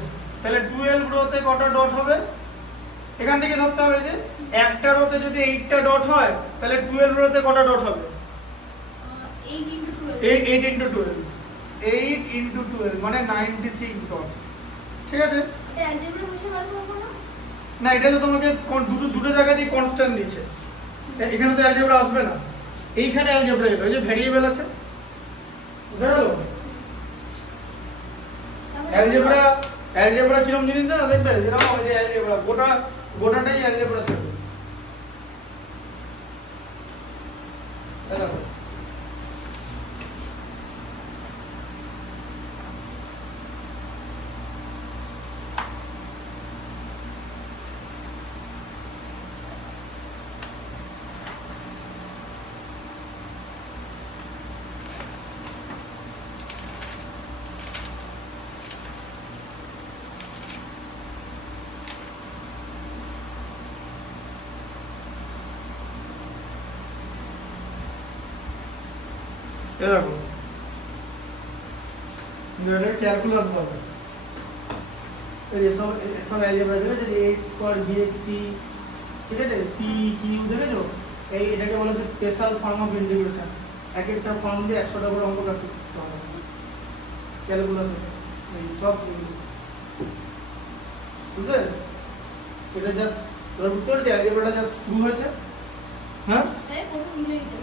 তাহলে 12 রোতে কটা ডট হবে? এখান থেকে ধরতে হবে যে একটা রোতে যদি 8টা ডট হয়, তাহলে 12 রোতে কটা ডট হবে? 8 into 12. 8 ইনটু 12, 8 ইনটু 12 মানে 96 ডট, ঠিক আছে? এটা অ্যালজেব্রা বসে বার করব না? না, এটা তো তোমাকে দুটো জায়গাতেই কনস্ট্যান্ট দিয়েছে, এখানে তো অ্যালজেব্রা আসবে না, এইখানে অ্যালজেব্রা এলো, এই যে ভেরিয়েবল আছে, বুঝা গেল? অ্যালজেব্রা কিরকম জিনিস জানো? দেখবে যেরকম ওই যে অ্যালজেব্রা গোটাটাই অ্যালজেব্রা থাকবে, এই দেখো। এই দেখো, এটা ক্যালকুলাস বলে, এই যে সব অ্যালজেব্রা দেখেছো যে x স্কয়ার bx c, ঠিক আছে? p q দেখেছো? এটাকে বলা হচ্ছে স্পেশাল ফর্ম অফ ইন্টিগ্রেশন। এক একটা ফর্ম দিয়ে 100টা করে অঙ্ক প্র্যাকটিস করতে হবে ক্যালকুলাসে, এই সব, বুঝলে? এটা জাস্ট তোমরা বুঝতে পারছো, অ্যালজেব্রাটা জাস্ট শুরু হয়েছে। হ্যাঁ প্রথম ভিডিওটা।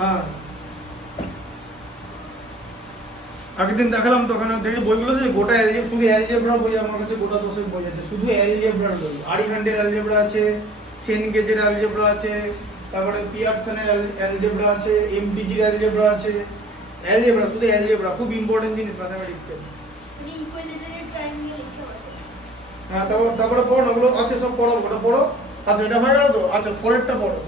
হ্যাঁ, আগের দিন দেখালাম তো, ওখানে দেখে বইগুলোতে গোটা অ্যালজেব্রা, শুধু অ্যালজেব্রা বই আমার কাছে গোটা 10 বই আছে, শুধু অ্যালজেব্রার বই। আরিহান্ডের অ্যালজেব্রা আছে, সেনগেজের অ্যালজেব্রা আছে, তারপরে পিয়ারসনের অ্যালজেব্রা আছে, এমপিজির অ্যালজেব্রা আছে। অ্যালজেব্রা, শুধু অ্যালজেব্রা, খুব ইম্পর্টেন্ট জিনিস ম্যাথমেটিক্সের। মানে ইকুইলেটারের ট্রায়াঙ্গেল এইসব আছে। হ্যাঁ, তারপরে পড়ো, ওগুলো আছে সব পড়ো, ওটা পড়ো। আচ্ছা, এটা হয়ে গেল তো? আচ্ছা, ফোরেরটা পড়ো।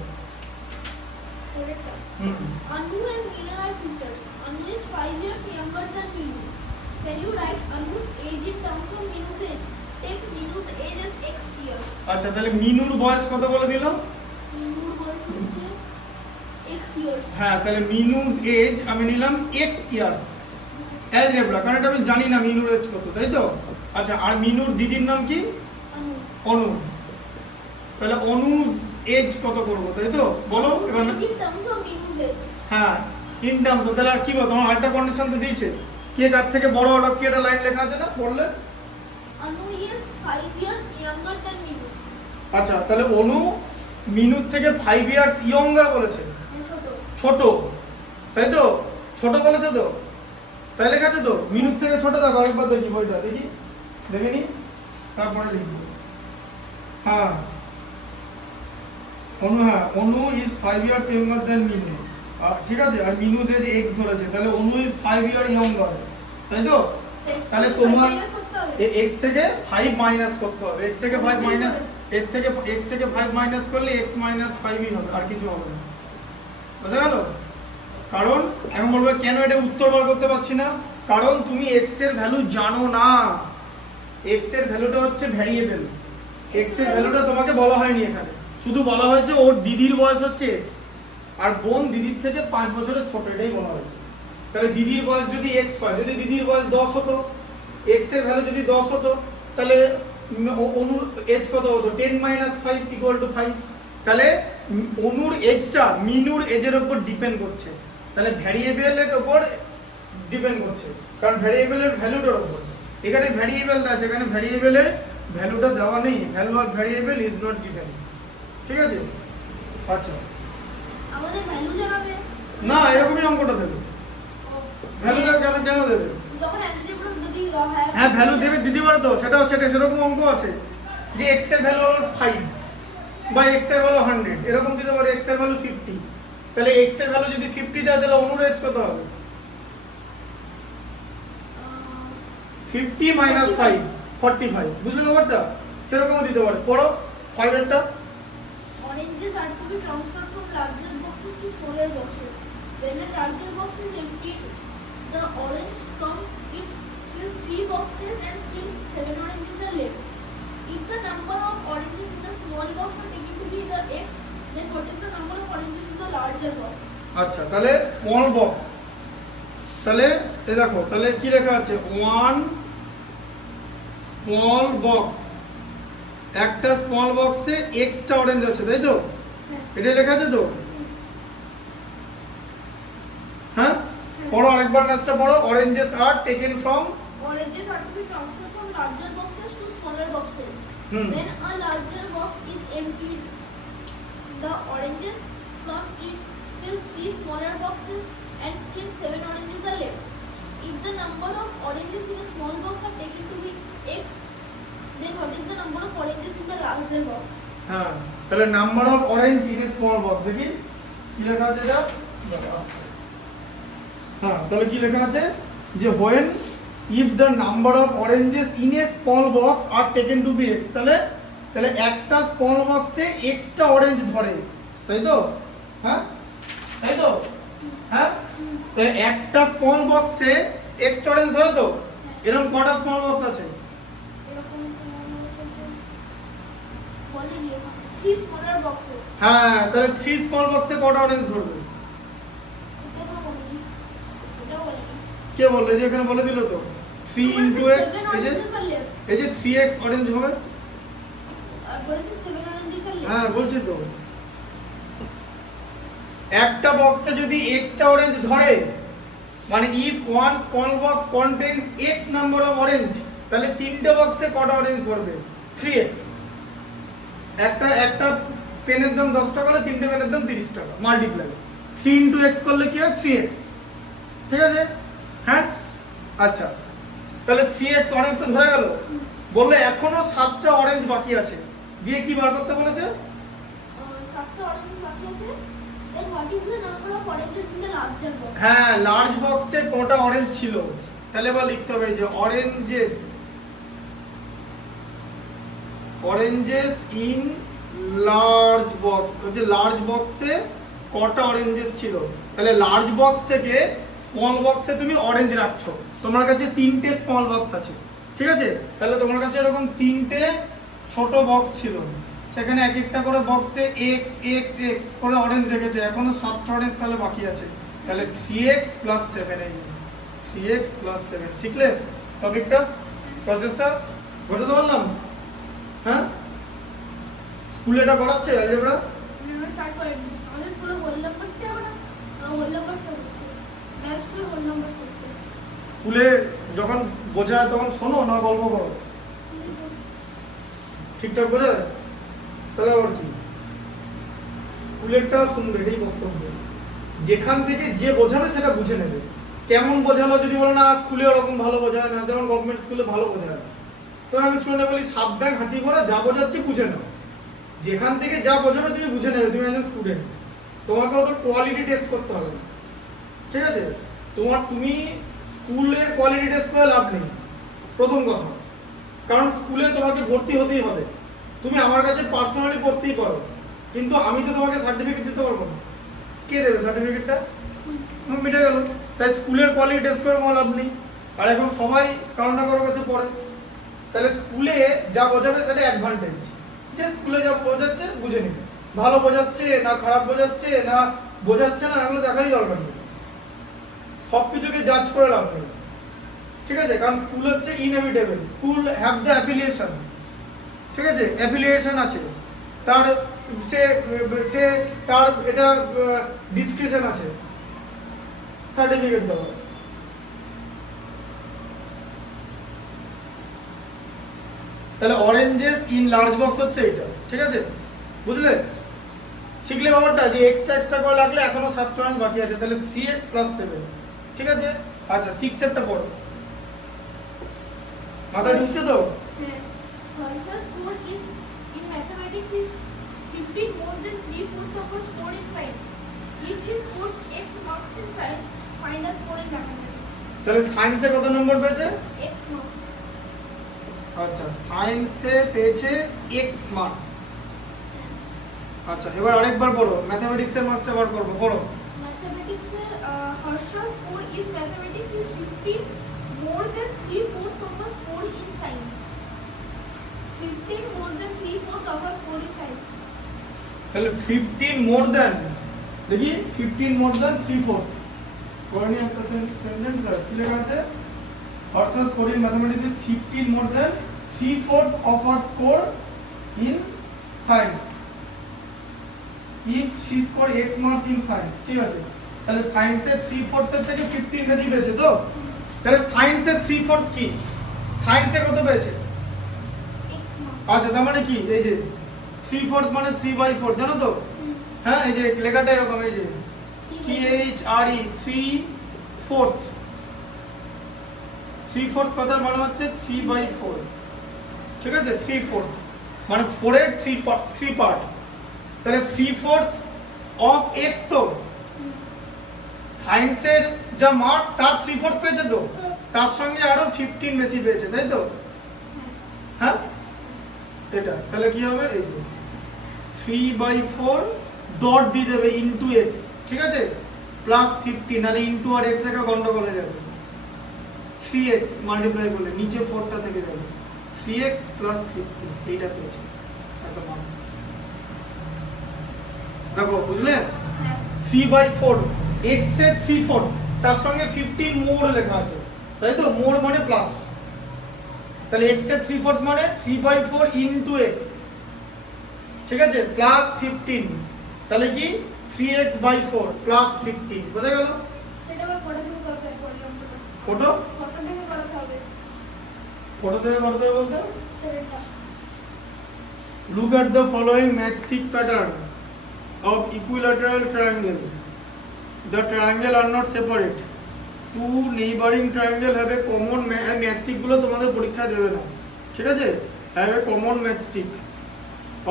পরেরটা। হুম, Anu and Meena are sisters. Anu is 5 years younger than Meenu. Can you write Anu's age in terms of Meenu's age? Take Meenu's age as x years. আচ্ছা, তাহলে মিনুর বয়স কত বলে দিল? Meenuর বয়স হচ্ছে x years. হ্যাঁ, তাহলে মিনুজ এজ আমি নিলাম x ইয়ার্স, অ্যালজেব্রা, কারণ এটা আমি জানি না মিনুর এজ কত, তাই তো? আচ্ছা, আর মিনুর দিদির নাম কি? অনু। অনু। তাহলে অনুজ এজ কত করব, তাই তো? বলো এবার। Age in terms of Minu's age. হ্যাঁ, ইন টার্মস অফ। তাহলে আর কি বল, তোমার আরেকটা কন্ডিশন তো দিয়েছে, কে তার থেকে বড় হলো, কি একটা লাইন লেখা আছে না, পড়লে? Anu is 5 years younger than Minu. আচ্ছা, তাহলে অনু মিনুর থেকে 5 ইয়ার্স ইয়ঙ্গার বলেছে, ছোট। ছোট, তাই তো? ছোট বলেছে তো, তাই লেখা আছে তো? মিনুর থেকে ছোট। দেখো একবার দেখি বইটা, দেখি, দেখে নি, তারপরে লিখবো। হ্যাঁ, অনু, হ্যাঁ, অনু ইজ 5 ইয়ার্স ইয়ঙ্গার দেন মিনু। ঠিক আছে, আর মিনু যে এক্স ধরেছে, তাহলে অনু ইজ 5 ইয়ার ইয়ঙ্গার, তাই তো? তাহলে তোমার x থেকে 5 মাইনাস করতে হবে, x থেকে 5 মাইনাস, এর থেকে x থেকে 5 মাইনাস করলে x মাইনাস 5ই হবে, আর কিছু হবে না। বুঝা গেল? কারণ এখন বলবে কেন এটা উত্তর বার করতে পারছি না, কারণ তুমি x এর ভ্যালু জানো না। x এর ভ্যালুটা হচ্ছে ভ্যারিয়েবল, x এর ভ্যালুটা তোমাকে বলা হয়নি এখানে, শুধু বলা হয়েছে ওর দিদির বয়স হচ্ছে x, আর বোন দিদির থেকে 5 বছরের ছোট, এটাই বলা হয়েছে। তাহলে দিদির বয়স যদি x হয়, যদি দিদির বয়স 10 হতো, x এর ভ্যালু যদি 10 হতো, তাহলে অনুর এজ কত হতো? 10 মাইনাস 5 ইকুয়াল টু 5। তাহলে অনুর এজটা মিনুর এজের উপর ডিপেন্ড করছে, তাহলে ভ্যারিয়েবলের উপর ডিপেন্ড করছে, কারণ ভ্যারিয়েবলের ভ্যালুটার উপর। এখানে ভ্যারিয়েবলটা আছে, এখানে ভ্যারিয়েবলের ভ্যালুটা দেওয়া নেই, value of variable is not given. ঠিক আছে? আচ্ছা, আমাদের ভ্যালু জানাবে না, এরকমই অঙ্কটা দেবে। ভ্যালু কেন কেন দেবে? যখন অ্যালজেব্রা যদি হ্যাঁ, ভ্যালু দেবে দিতে পারে তো, সেরকম অঙ্ক আছে যে x এর ভ্যালু হলো 5 বা x এর ভ্যালু 100, এরকম দিতে পারে x এর ভ্যালু 50। তাহলে x এর ভ্যালু যদি 50 দেয়, তাহলে অনুর এজ কত হবে? 50 মাইনাস 5 45। বুঝলে ব্যাপারটা? সেরকমও দিতে পারে। পড়ো 5 এরটা। Oranges are to be transferred from larger boxes to smaller boxes. When a larger box is emptied, the orange from it fill 3 boxes and still 7 oranges are left. If the number of oranges in the small box are taken to be the x, then what is the number of oranges in the larger box? আচ্ছা, তাহলে small box, তাহলে এই দেখো, তাহলে কি লেখা আছে? 1 small box, একটা স্মল বক্সে এক্সটা অরেঞ্জ আছে, তাই তো? এটা লেখা আছে তো? হ্যাঁ, পড়ো আরেকবার নাচটা পড়ো। Oranges are taken from, Oranges are to be transferred from larger boxes to smaller boxes. Hmm. When a larger box is emptied, the oranges from it fill 3 smaller boxes and still 7 oranges are left. If the number of oranges in a small box are taken to be x, then what is the number of oranges in the larger box? হ্যাঁ, তাহলে number of orange in a small box, দেখি কি লেখা আছে এটা। হ্যাঁ, তাহলে কি লেখা আছে যে when if the number of oranges in a small box are taken to be x, তাহলে একটা স্মল বক্সে এক্সটা অরেঞ্জ ধরে, তাই তো? হ্যাঁ, তাই তো? হ্যাঁ, তাহলে একটা স্মল বক্সে এক্সটা অরেঞ্জ ধরে তো? এরকম কটা স্মল বক্স আছে? এরকম small box আছে, বলেনি ওখানে, 3 smaller boxes. হ্যাঁ, তাহলে 3 স্মল বক্সে কটা অরেঞ্জ ধরবে? এটা তো বলেনি, এটা বলেনি। কে বললো? যে এখানে বলে দিল তো 3 into x, 7 এই যে oranges are left. 3x orange হবে। আর বলেছে 7 oranges are left. হ্যাঁ, বলছি তো, একটা বক্সে যদি এক্সটা অরেঞ্জ ধরে, মানে if one small box contains x number of orange, তাহলে তিনটে বক্সে কটা অরেঞ্জ ধরবে? 3x। একটা পেনের দাম 10 টাকা হলে তিনটে পেনের দাম 30 টাকা, মাল্টিপ্লাই 3 into x করলে কি হয়? 3x। ঠিক আছে? হ্যাঁ, আচ্ছা, তাহলে 3x অরেঞ্জ তো ধরে গেল। বললে এখনো 7টা অরেঞ্জ বাকি আছে, দিয়ে কি বার করতে বলেছে? 7টা oranges বাকি আছে। Then what is the number of oranges in the larger box? হ্যাঁ, লার্জ বক্সে কটা অরেঞ্জ ছিল, তাহলে এবার লিখতে হবে যে অরেঞ্জেস ইন লার্জ বক্স, হচ্ছে লার্জ বক্সে কটা অরেঞ্জেস ছিল। তাহলে লার্জ বক্স থেকে স্মল বক্সে তুমি অরেঞ্জ রাখছো, তোমার কাছে 3টে স্মল বক্স আছে, ঠিক আছে? তাহলে তোমার কাছে এরকম 3টে ছোট বক্স ছিল, সেখানে এক একটা করে বক্সে এক্স এক্স এক্স করে অরেঞ্জ রেখেছে, এখনো 7টা অরেঞ্জ তাহলে বাকি আছে। তাহলে 3x + 7, এই 3x + 7 শিখলে টপিকটা। প্রসেসটা বোঝাতে পারলাম? হ্যাঁ, স্কুলে এটা পড়াচ্ছে অ্যালজেব্রা? আমরা স্টার্ট করিনি, আমাদের স্কুলে হোল নাম্বারস দেওয়া না, হোল নাম্বারস হচ্ছে, ম্যাথস স্কুলে হোল নাম্বারস করছে। স্কুলে যখন বোঝায় তখন শোনো না গল্প করো? ঠিকঠাক বোঝায়? তাহলে আবার কি, স্কুলেরটা শুনবে, এটাই বক্তব্য। যেখান থেকে যে বোঝাবে সেটা বুঝে নেবে। কেমন বোঝালো যদি বলো না স্কুলে ওরকম ভালো বোঝায় না, যেমন গভর্নমেন্ট স্কুলে ভালো বোঝায় না, তখন আমি স্টুডেন্টে বলি সাবধান হাতি করে যা বোঝাচ্ছি বুঝে নাও। যেখান থেকে যা বোঝাবে তুমি বুঝে নেবে, তুমি একজন স্টুডেন্ট, তোমাকে অত কোয়ালিটি টেস্ট করতে হবে না, ঠিক আছে? তুমি স্কুলের কোয়ালিটি টেস্ট করে লাভ নেই, প্রথম কথা। কারণ স্কুলে তোমাকে ভর্তি হতেই হবে, তুমি আমার কাছে পার্সোনালি পড়তেই পারো, কিন্তু আমি তো তোমাকে সার্টিফিকেট দিতে পারবো না। কে দেবে সার্টিফিকেটটা? মিটে গেল। তাই স্কুলের কোয়ালিটি টেস্ট করে কোনো লাভ নেই। আর এখন সবাই কারো না কারোর কাছে পড়ে, তাহলে স্কুলে যা বোঝাবে সেটা অ্যাডভান্টেজ, যে স্কুলে যা বোঝাচ্ছে বুঝে নিবে। ভালো বোঝাচ্ছে না খারাপ বোঝাচ্ছে না বোঝাচ্ছে না, এগুলো দেখারই দরকার নেই। সব কিছুকে জাজ করে লাভ নেই, ঠিক আছে? কারণ স্কুল হচ্ছে inevitable, school have the affiliation, ঠিক আছে? অ্যাফিলিয়েশন আছে তার, সে তার এটা ডিসক্রিপশন আছে সার্টিফিকেট দেওয়া। তাহলে অরেঞ্জেস ইন লার্জ বক্স হচ্ছে এটা, ঠিক আছে? বুঝলে? শিখলে ব্যাপারটা যে এক্সট্রা করে লাগলে এখনো 7 রান বাকি আছে, তাহলে 3x + 7, ঠিক আছে? আচ্ছা 6 স্টেপটা পড়ো, মাথায় ঢুকছে তো? Harsha's score is in mathematics is 15 more than 3/4 of her score in science. If she scores X marks in science, find her score in mathematics. তাহলে সায়েন্সে কত নম্বর পেয়েছে? X marks. আচ্ছা সায়েন্সে পেয়েছে x মার্কস। আচ্ছা এবার আরেকবার পড়ো, ম্যাথমেটিক্সের মার্কসটা বার করবো, পড়ো। Mathematics Harsha's score is mathematics is 15 more than 3/4 of her score in science. 15 more than 3/4 of her score in science. তাহলে 15 মোর দ্যান, দেখি 15 মোর দ্যান 3/4 করে নিয়ে একটা সেন্টেন্স আছে, কি লেখা আছে? Harsha's score in mathematics is 15 more than 3/4 of her score in science. If she score x marks in science, ঠিক আছে? তাহলে সায়েন্সে 3/4 এর থেকে 15 বেশি পেয়েছে তো? তাহলে সায়েন্সে 3/4 কি? সায়েন্সে কত পেয়েছে? X marks. আচ্ছা তার মানে কি, এই যে 3/4 মানে 3/4, জানো তো? হ্যাঁ এই যে লেখাটা এরকম, এই যে THRE 3/4, 3/4 কথার মানে হচ্ছে 3/4, ঠিক আছে? 3/4 মানে 4 এর 3 পার্ট, তাহলে 3/4 অফ x তো সায়েন্সের যা মার্কস তার 3/4 পেয়েছে তো, তার সঙ্গে আরো 15 বেশি পেয়েছে, তাই তো? হ্যাঁ এটা তাহলে কি হবে, এই যে 3/4 ডট দিয়ে দেবে ইনটু x, ঠিক আছে? প্লাস 15, নালে ইনটু আর x রেখা গন্ডগোল হয়ে যাবে, 3x মাল্টিপ্লাই করলে নিচে 4টা থেকে যাবে, 3x + 15 এইটা পেয়েছে এত মার্কস। দেখো বুঝলে? 3/4 x এর 3/4 তার সঙ্গে 15 মোর লেখা আছে, তাই তো? মোর মানে প্লাস, তাহলে x এর 3/4 মানে 3/4 ইনটু x, ঠিক আছে? প্লাস 15, তাহলে কি 3x/4 প্লাস 15, বোঝা গেল? সেটা আবার ফটো থেকে করতে হবে, ফটো ফটো থেকে করতে হবে, ফটো থেকে করতে হবে বলতে সেটা look at the following matchstick pattern of equilateral triangle. The triangle are not separate. Two neighboring triangle have a common matchstick গুলো তোমাদের পরীক্ষা দেবে না, ঠিক আছে? Have a common matchstick.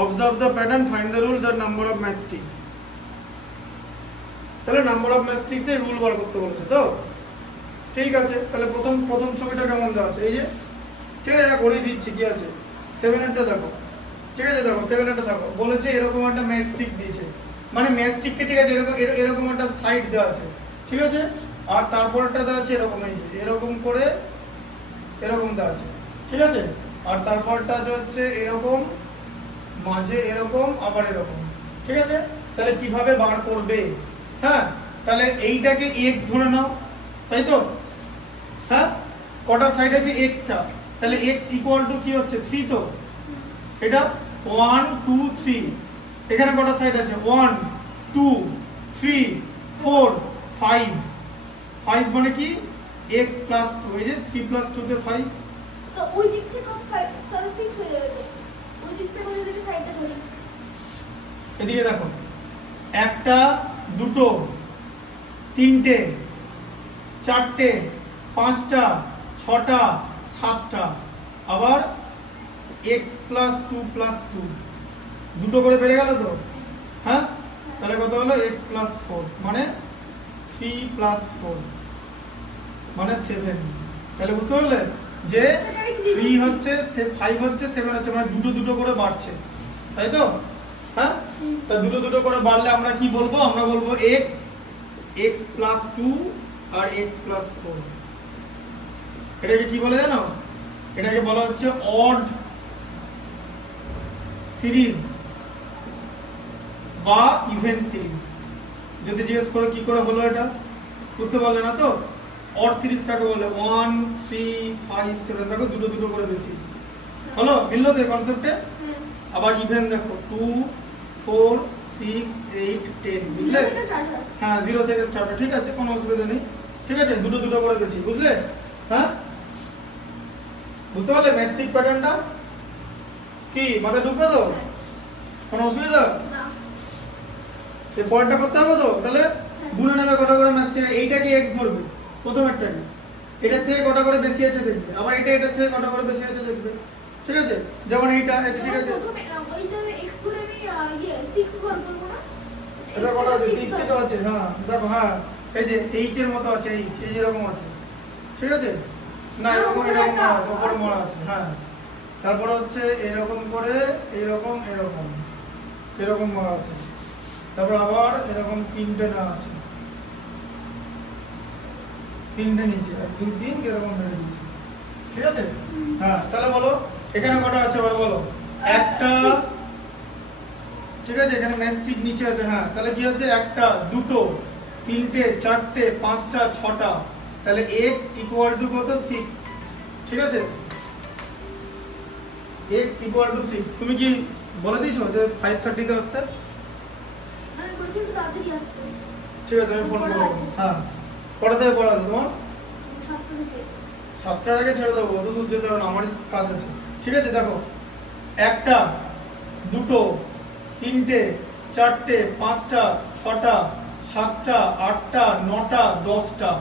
Observe the pattern, find the rule, the number of matchstick. তাহলে number of ম্যাচস্টিক্স এর rule বার করতে বলেছে তো, ঠিক আছে? তাহলে প্রথম ছবিটা কেমন দেওয়া আছে, এই যে, ঠিক আছে? এটা করে দিচ্ছি, কি আছে 7 এরটা দেখো, ঠিক আছে? দেখো 7 এরটা দেখো, বলেছে এরকম একটা ম্যাচস্টিক দিয়েছে, মানে ম্যাচস্টিককে, ঠিক আছে, এরকম একটা সাইড দেওয়া আছে, ঠিক আছে? আর তারপরটা দেওয়া আছে এরকম, এই যে এরকম করে এরকম দেওয়া আছে, ঠিক আছে? আর তারপরটা হচ্ছে এরকম, মাঝে এরকম, আবার এরকম, ঠিক আছে? তাহলে কিভাবে বার করবে? হ্যাঁ তাহলে এইটাকে x ধরে নাও, তাই তো? হ্যাঁ কটা সাইড আছে? x টা, তাহলে x ইকুয়াল টু কি হচ্ছে 3 তো এটা 1 2 3 এখানে কটা সাইড আছে 1 2 3 4 5 5 মানে কি x প্লাস 2 এই যে 3 প্লাস 2 তে 5 তো ওই দিক থেকে 5 সাড়ে 6 হয়ে যাবে তো। ওই দিক থেকে যদি আমি সাইডটা ধরি এদিকে দেখো একটা দুটো তিনটে চারটে পাঁচটা ছটা সাতটা আবার x প্লাস 2 প্লাস 2 দুটো করে বেড়ে গেল তো হ্যাঁ তাহলে কত হলো x প্লাস 4 মানে 3 প্লাস 4 মানে 7 তাহলে বুঝতে পারলে যে 3 হচ্ছে 5 হচ্ছে 7 হচ্ছে মানে দুটো দুটো করে বাড়ছে তাই তো হ্যাঁ তা দুটো দুটো করে বাড়লে আমরা কি বলবো আমরা বলবো x প্লাস 2 আর x প্লাস 4 এটাকে কি বলে জানো এটাকে বলা হচ্ছে অড সিরিজ বা ইভেন্ট সিরিজ যদি জিজ্ঞেস করো কি করে হলো এটা বুঝতে পারলে না তো অড সিরিজটাকে বলে 1 3 5 7 দেখো দুটো দুটো করে বেশি হলো মিললো তো কনসেপ্টে আবার ইভেন্ট দেখো 2 4 6 8 10 বুঝলে হ্যাঁ 0 থেকে স্টার্ট ঠিক আছে কোনো অসুবিধা নেই ঠিক আছে দুটো দুটো করে বেশি বুঝলে হ্যাঁ বুঝতে পারলে ম্যাট্রিক প্যাটার্নটা কি মাথায় ঢুকবে তো কোনো অসুবিধা না এই পয়েন্টটা করতে হবে তো তাহলে গুণে নেবে কটা করে ম্যাট্রিক এইটাকে x ধরবে প্রথমেরটাকে এটার থেকে কটা করে বেশি আছে দেখবে আবার এটার থেকে কটা করে বেশি আছে দেখবে ঠিক আছে যেমন এইটা আছে ঠিক আছে প্রথমে ওইটাতে x ধরে আমি 6 বার করব না এটা কটা আছে 6 তো আছে হ্যাঁ দেখো হ্যাঁ এই যে h এর মতো আছে h এই যেরকম আছে ঠিক আছে না এরকম এরকম আছে উপরে মোড়া আছে হ্যাঁ তারপর হচ্ছে এরকম করে এরকম এরকম এরকম মোড়া আছে তারপর আবার এরকম তিনটে না আছে তিনটে নিচে আর দুই তিন এরকম বেড়ে দিয়েছে ঠিক আছে হ্যাঁ তাহলে বলো এখানে কটা আছে আবার বলো একটা ঠিক আছে এখানে ম্যাট্রিক নিচে আছে হ্যাঁ তাহলে কি হচ্ছে একটা দুটো তিনটে চারটে পাঁচটা ছটা তাহলে x ইকুয়াল টু কত 6 ঠিক আছে x ইকুয়াল টু 6 তুমি কি বলে দিয়েছো যে 5:30 তে আসতে আমি বলছি তো তাড়াতাড়ি আসতে ঠিক আছে আমি ফোন করব হ্যাঁ কটা থেকে পড়া আছে তোমার 7টা থেকে 7টার আগে ছেড়ে দেবো অত দূর যেতে হবে না আমার কাজ আছে ঠিক আছে দেখো একটা দুটো তিনটে চারটে পাঁচটা ছটা সাতটা আটটা নটা 10টা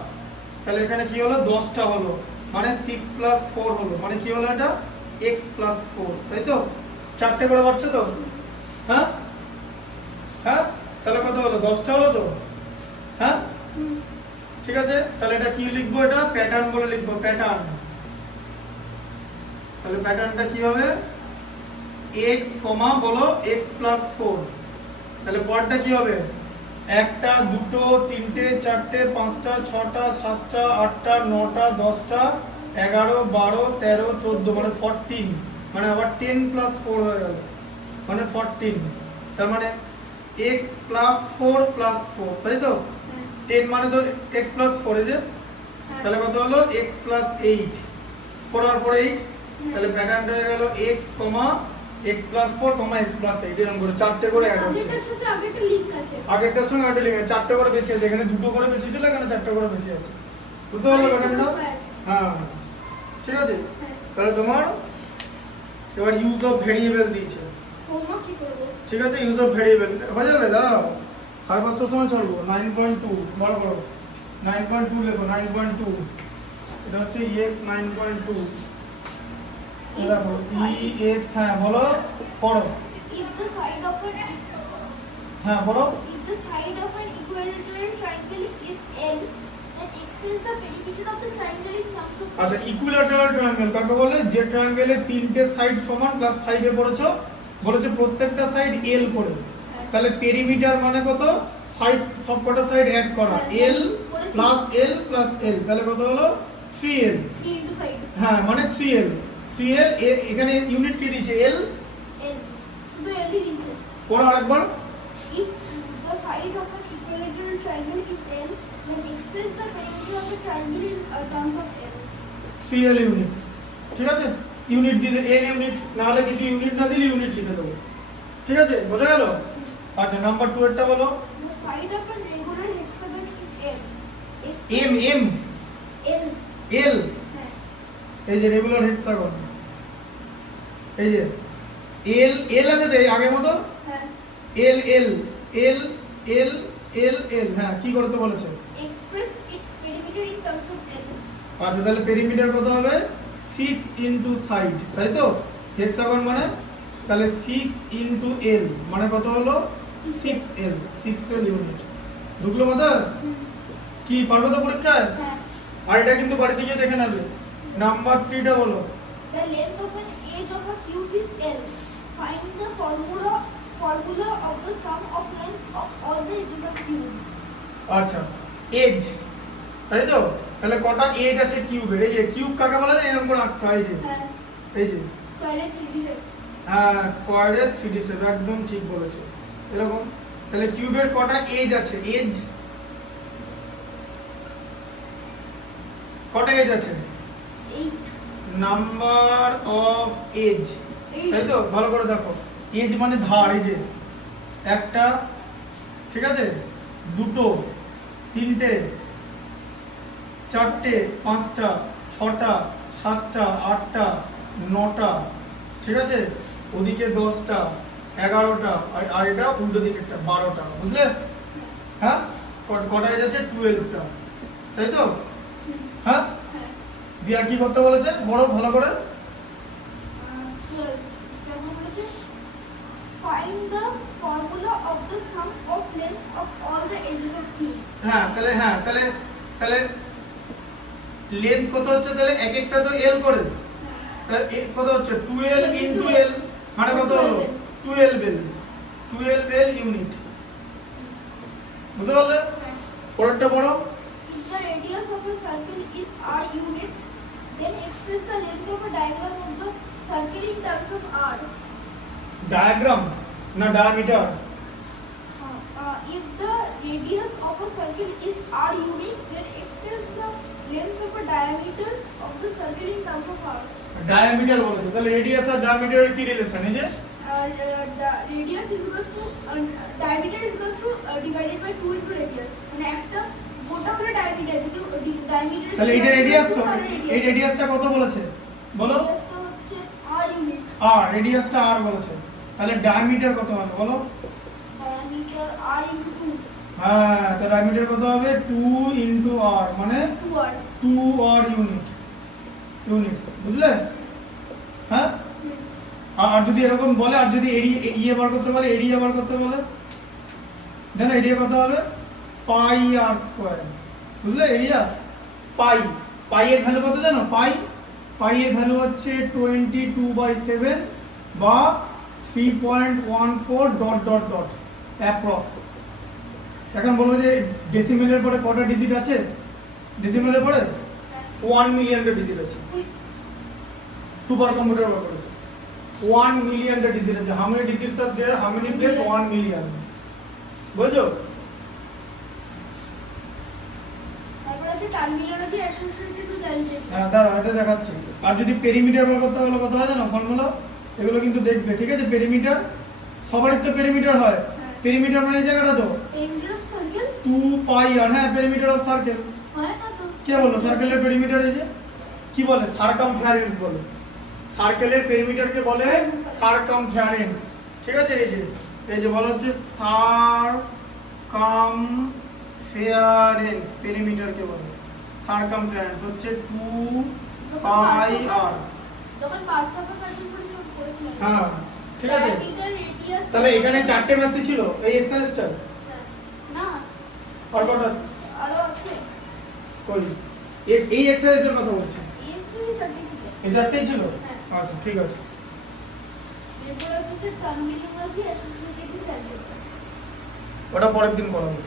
তাহলে এখানে কি হলো 10টা হলো মানে 6 প্লাস 4 হলো মানে কি হলো এটা x প্লাস 4 তাই তো চারটে করে বাড়ছে তো হ্যাঁ হ্যাঁ তাহলে কত হলো 10টা হলো তো হ্যাঁ ঠিক আছে তাহলে এটা কি লিখবো এটা প্যাটার্ন বলে লিখবো প্যাটার্ন তাহলে প্যাটার্নটা কি হবে x বলো x প্লাস 4 তাহলে পরেরটা কি হবে একটা দুটো তিনটে চারটে পাঁচটা ছটা সাতটা আটটা নটা 10টা 11 12 13 14 মানে 14 মানে আবার 10 প্লাস 4 হয়ে গেল মানে 14 তার মানে x প্লাস 4 প্লাস 4 তাই তো 10 মানে তো x প্লাস 4 এই যে তাহলে কত হলো x প্লাস 8 4 আর 4 8 তাহলে প্যাটার্নটা হয়ে গেল x x plus 4 x plus 8 এরকম করে চারটে করে অ্যাড হচ্ছে আগেরটার সাথে আগেরটা লিংক আছে আগেরটার সঙ্গে আগেরটা লিঙ্ক চারটে করে বেশি আছে এখানে দুটো করে বেশি ছিল এখানে চারটে করে বেশি আছে বুঝতে পারলে প্যাটার্নটা হ্যাঁ ঠিক আছে তাহলে তোমার এবার ইউজ অফ ভেরিয়েবল দিয়েছে হোমওয়ার্ক কি করব ঠিক আছে ইউজ অফ ভেরিয়েবল হয়ে যাবে দাঁড়াও 5:30 সময় চলবো 9.2 বড় করো 9.2 লেখো 9.2 এটা হচ্ছে ex 9.2 দেখো ex হ্যাঁ বলো পড়ো if the side of an হ্যাঁ বলো if the side of an equilateral triangle is L then express the perimeter of the triangle in terms of আচ্ছা ইকুইল্যাটারাল ট্রায়াঙ্গেল কাকে বলে যে ট্রায়াঙ্গেলে তিনটে সাইড সমান প্লাস 5 এ পড়েছো বলেছে প্রত্যেকটা সাইড L করে তাহলে পেরিমিটার মানে কত সাইড সবকটা সাইড অ্যাড করা L plus L plus L তাহলে কত হলো 3L 3 into side হ্যাঁ মানে 3L এখানে ইউনিট কি দিয়েছে L L শুধু L ই দিয়েছে পড়ো আরেকবার if the side of an equilateral triangle is L then express the perimeter of the triangle in terms of L 3L units ঠিক আছে, ইউনিট দিলে এ ইউনিট, না হলে কিছু ইউনিট না দিলে ইউনিট লিখে দেবো, ঠিক আছে, বোঝা গেল? আচ্ছা নাম্বার 2 এরটা বলো। The side of a regular hexagon is M M L. L, হ্যাঁ এই যে রেগুলার হেক্সাগন, এই যে এল এল আছে তো এই আগের মতো, হ্যাঁ এল এল এল এল এল এল, হ্যাঁ কি করতে বলেছে? express its perimeter in terms of L. আচ্ছা তাহলে পেরিমিটার কত হবে? 6 ইনটু সাইড, তাই তো? হেক্সাগন মানে তাহলে 6 ইনটু এল মানে কত হলো? 6L, 6L unit. ঢুকলো মাথায়? কি পারবে তো পরীক্ষায়? হ্যাঁ আর এটা কিন্তু বাড়িতে গিয়ে দেখে নেবে। নাম্বার 3টা বলো। the length of an edge of a cube is L. Find the formula of the sum of lengths of all the edges of cube. আচ্ছা এজ, তাই তো? তাহলে কটা এজ আছে কিউবের? এই যে কিউব কাকে বলা যায়? এরকম করে আঁকতে হয়, এই যে হ্যাঁ এই যে স্কয়ারে 3D shape. হ্যাঁ স্কয়ারের 3D শেপ, একদম ঠিক বলেছো এরকম। তাহলে কিউবের কটা এজ আছে? এজ কটা এজ আছে? 8. Number of edge, 8. তাই তো? ভালো করে দেখো, এজ মানে ধার, এই যে একটা, ঠিক আছে, দুটো, তিনটে, চারটে, পাঁচটা, ছটা, সাতটা, আটটা, নটা, ঠিক আছে, ওদিকে 10টা, 11টা, আর এটা উল্টো দিকেরটা 12টা, বুঝলে? হ্যাঁ কটা এজ আছে? 12টা, তাই তো? হ্যাঁ হ্যাঁ দিয়ে আর কি করতে বলেছে? বড় ভালো করে। 12. তারপর বলেছে find the formula of the sum of lengths of all the edges of cubes. হ্যাঁ তাহলে লেন্থ কত হচ্ছে? তাহলে এক একটা তো এল করে, তাহলে কত হচ্ছে? 12 ইনটু এল মানে কত হলো? 12 এল ইউনিট, বুঝতে পারলে? পরেরটা পড়ো। If the radius of a circle is r units, then express the length of a diagram of the circle in terms of r. Diagram না diameter? If the radius of a circle is r units, then express the length of a diameter of the circle in terms of r. Diameter বলেছে, তাহলে radius আর ডায়ামিটারের কি relation? এই যে Radius is equals to diameter is equals to divided by 2 into radius. মানে একটা গোটা হলো diameter, যদি diameter তাহলে এটা রেডিয়াস তো, এই রেডিয়াসটা কত বলেছে বলো? রেডিয়াসটা হচ্ছে r unit. আর রেডিয়াসটা আর বলেছে, তাহলে ডায়ামিটার কত হবে বলো? Diameter r into 2. হ্যাঁ তো ডায়ামিটার কত হবে? 2 ইনটু আর মানে 2r. 2 আর ইউনিটস, বুঝলে? হ্যাঁ আর যদি এরকম বলে, আর যদি এরিয়া বার করতে বলে, এরিয়া বার করতে বলে, জানো এরিয়া কত হবে? পাই আর স্কয়ার, বুঝলে? এরিয়া পাই এর ভ্যালু কত জানো? পাই এর ভ্যালু হচ্ছে 22/7 বা 3.14 ডট ডট ডট অ্যাপ্রক্স। এখন বলবো যে ডেসিমেলের পরে কটা ডিজিট আছে? ডেসিমেলের পরে 1 মিলিয়নটা ডিজিট আছে। সুপার কম্পিউটার বার করেছে 1 মিলিয়নটা ডিজিট আছে। How many digits are there? How many place? 1 million, বুঝছো? তারপর আছে টার্মিনোলজি অ্যাসোসিয়েটেড টু অ্যালজেব্রা. হ্যাঁ দাঁড়া এটা দেখাচ্ছি। আর যদি পেরিমিটার বার করতে হলে কত হয় জানো ফর্মুলা? এগুলো কিন্তু দেখবে, ঠিক আছে? পেরিমিটার সবারই তো পেরিমিটার হয়। পেরিমিটার মানে এই জায়গাটা তো পেরিমিটার অফ সার্কেল 2 পাই আর, হ্যাঁ পেরিমিটার অফ সার্কেল। হয় না তো? কে বললো সার্কেলের পেরিমিটার? এই যে কি বলে? সারকামফারেন্স বলে। সার্কেলের পেরিমিটারকে বলে সারকামফারেন্স, ঠিক আছে? এই যে বলা হচ্ছে সারকামফারেন্স, পেরিমিটারকে বলে সারকামফারেন্স হচ্ছে 2 পাই আর। যখন পার্টস অফ আ সার্কেল করেছিলাম হ্যাঁ ঠিক আছে। Diameter radius. তাহলে এখানে 4টে ম্যাথই ছিল এই এক্সারসাইজটা। না আর কটা আরো আছে? কই এই এক্সারসাইজের কথা বলছি? এসএই চারটি ছিল. এই 4টেই ছিল? হ্যাঁ। আচ্ছা ঠিক আছে। এরপর আছে টার্মিনোলজি অ্যাসোসিয়েটেড টু অ্যালজেব্রা. ওটা পরের দিন করাবো।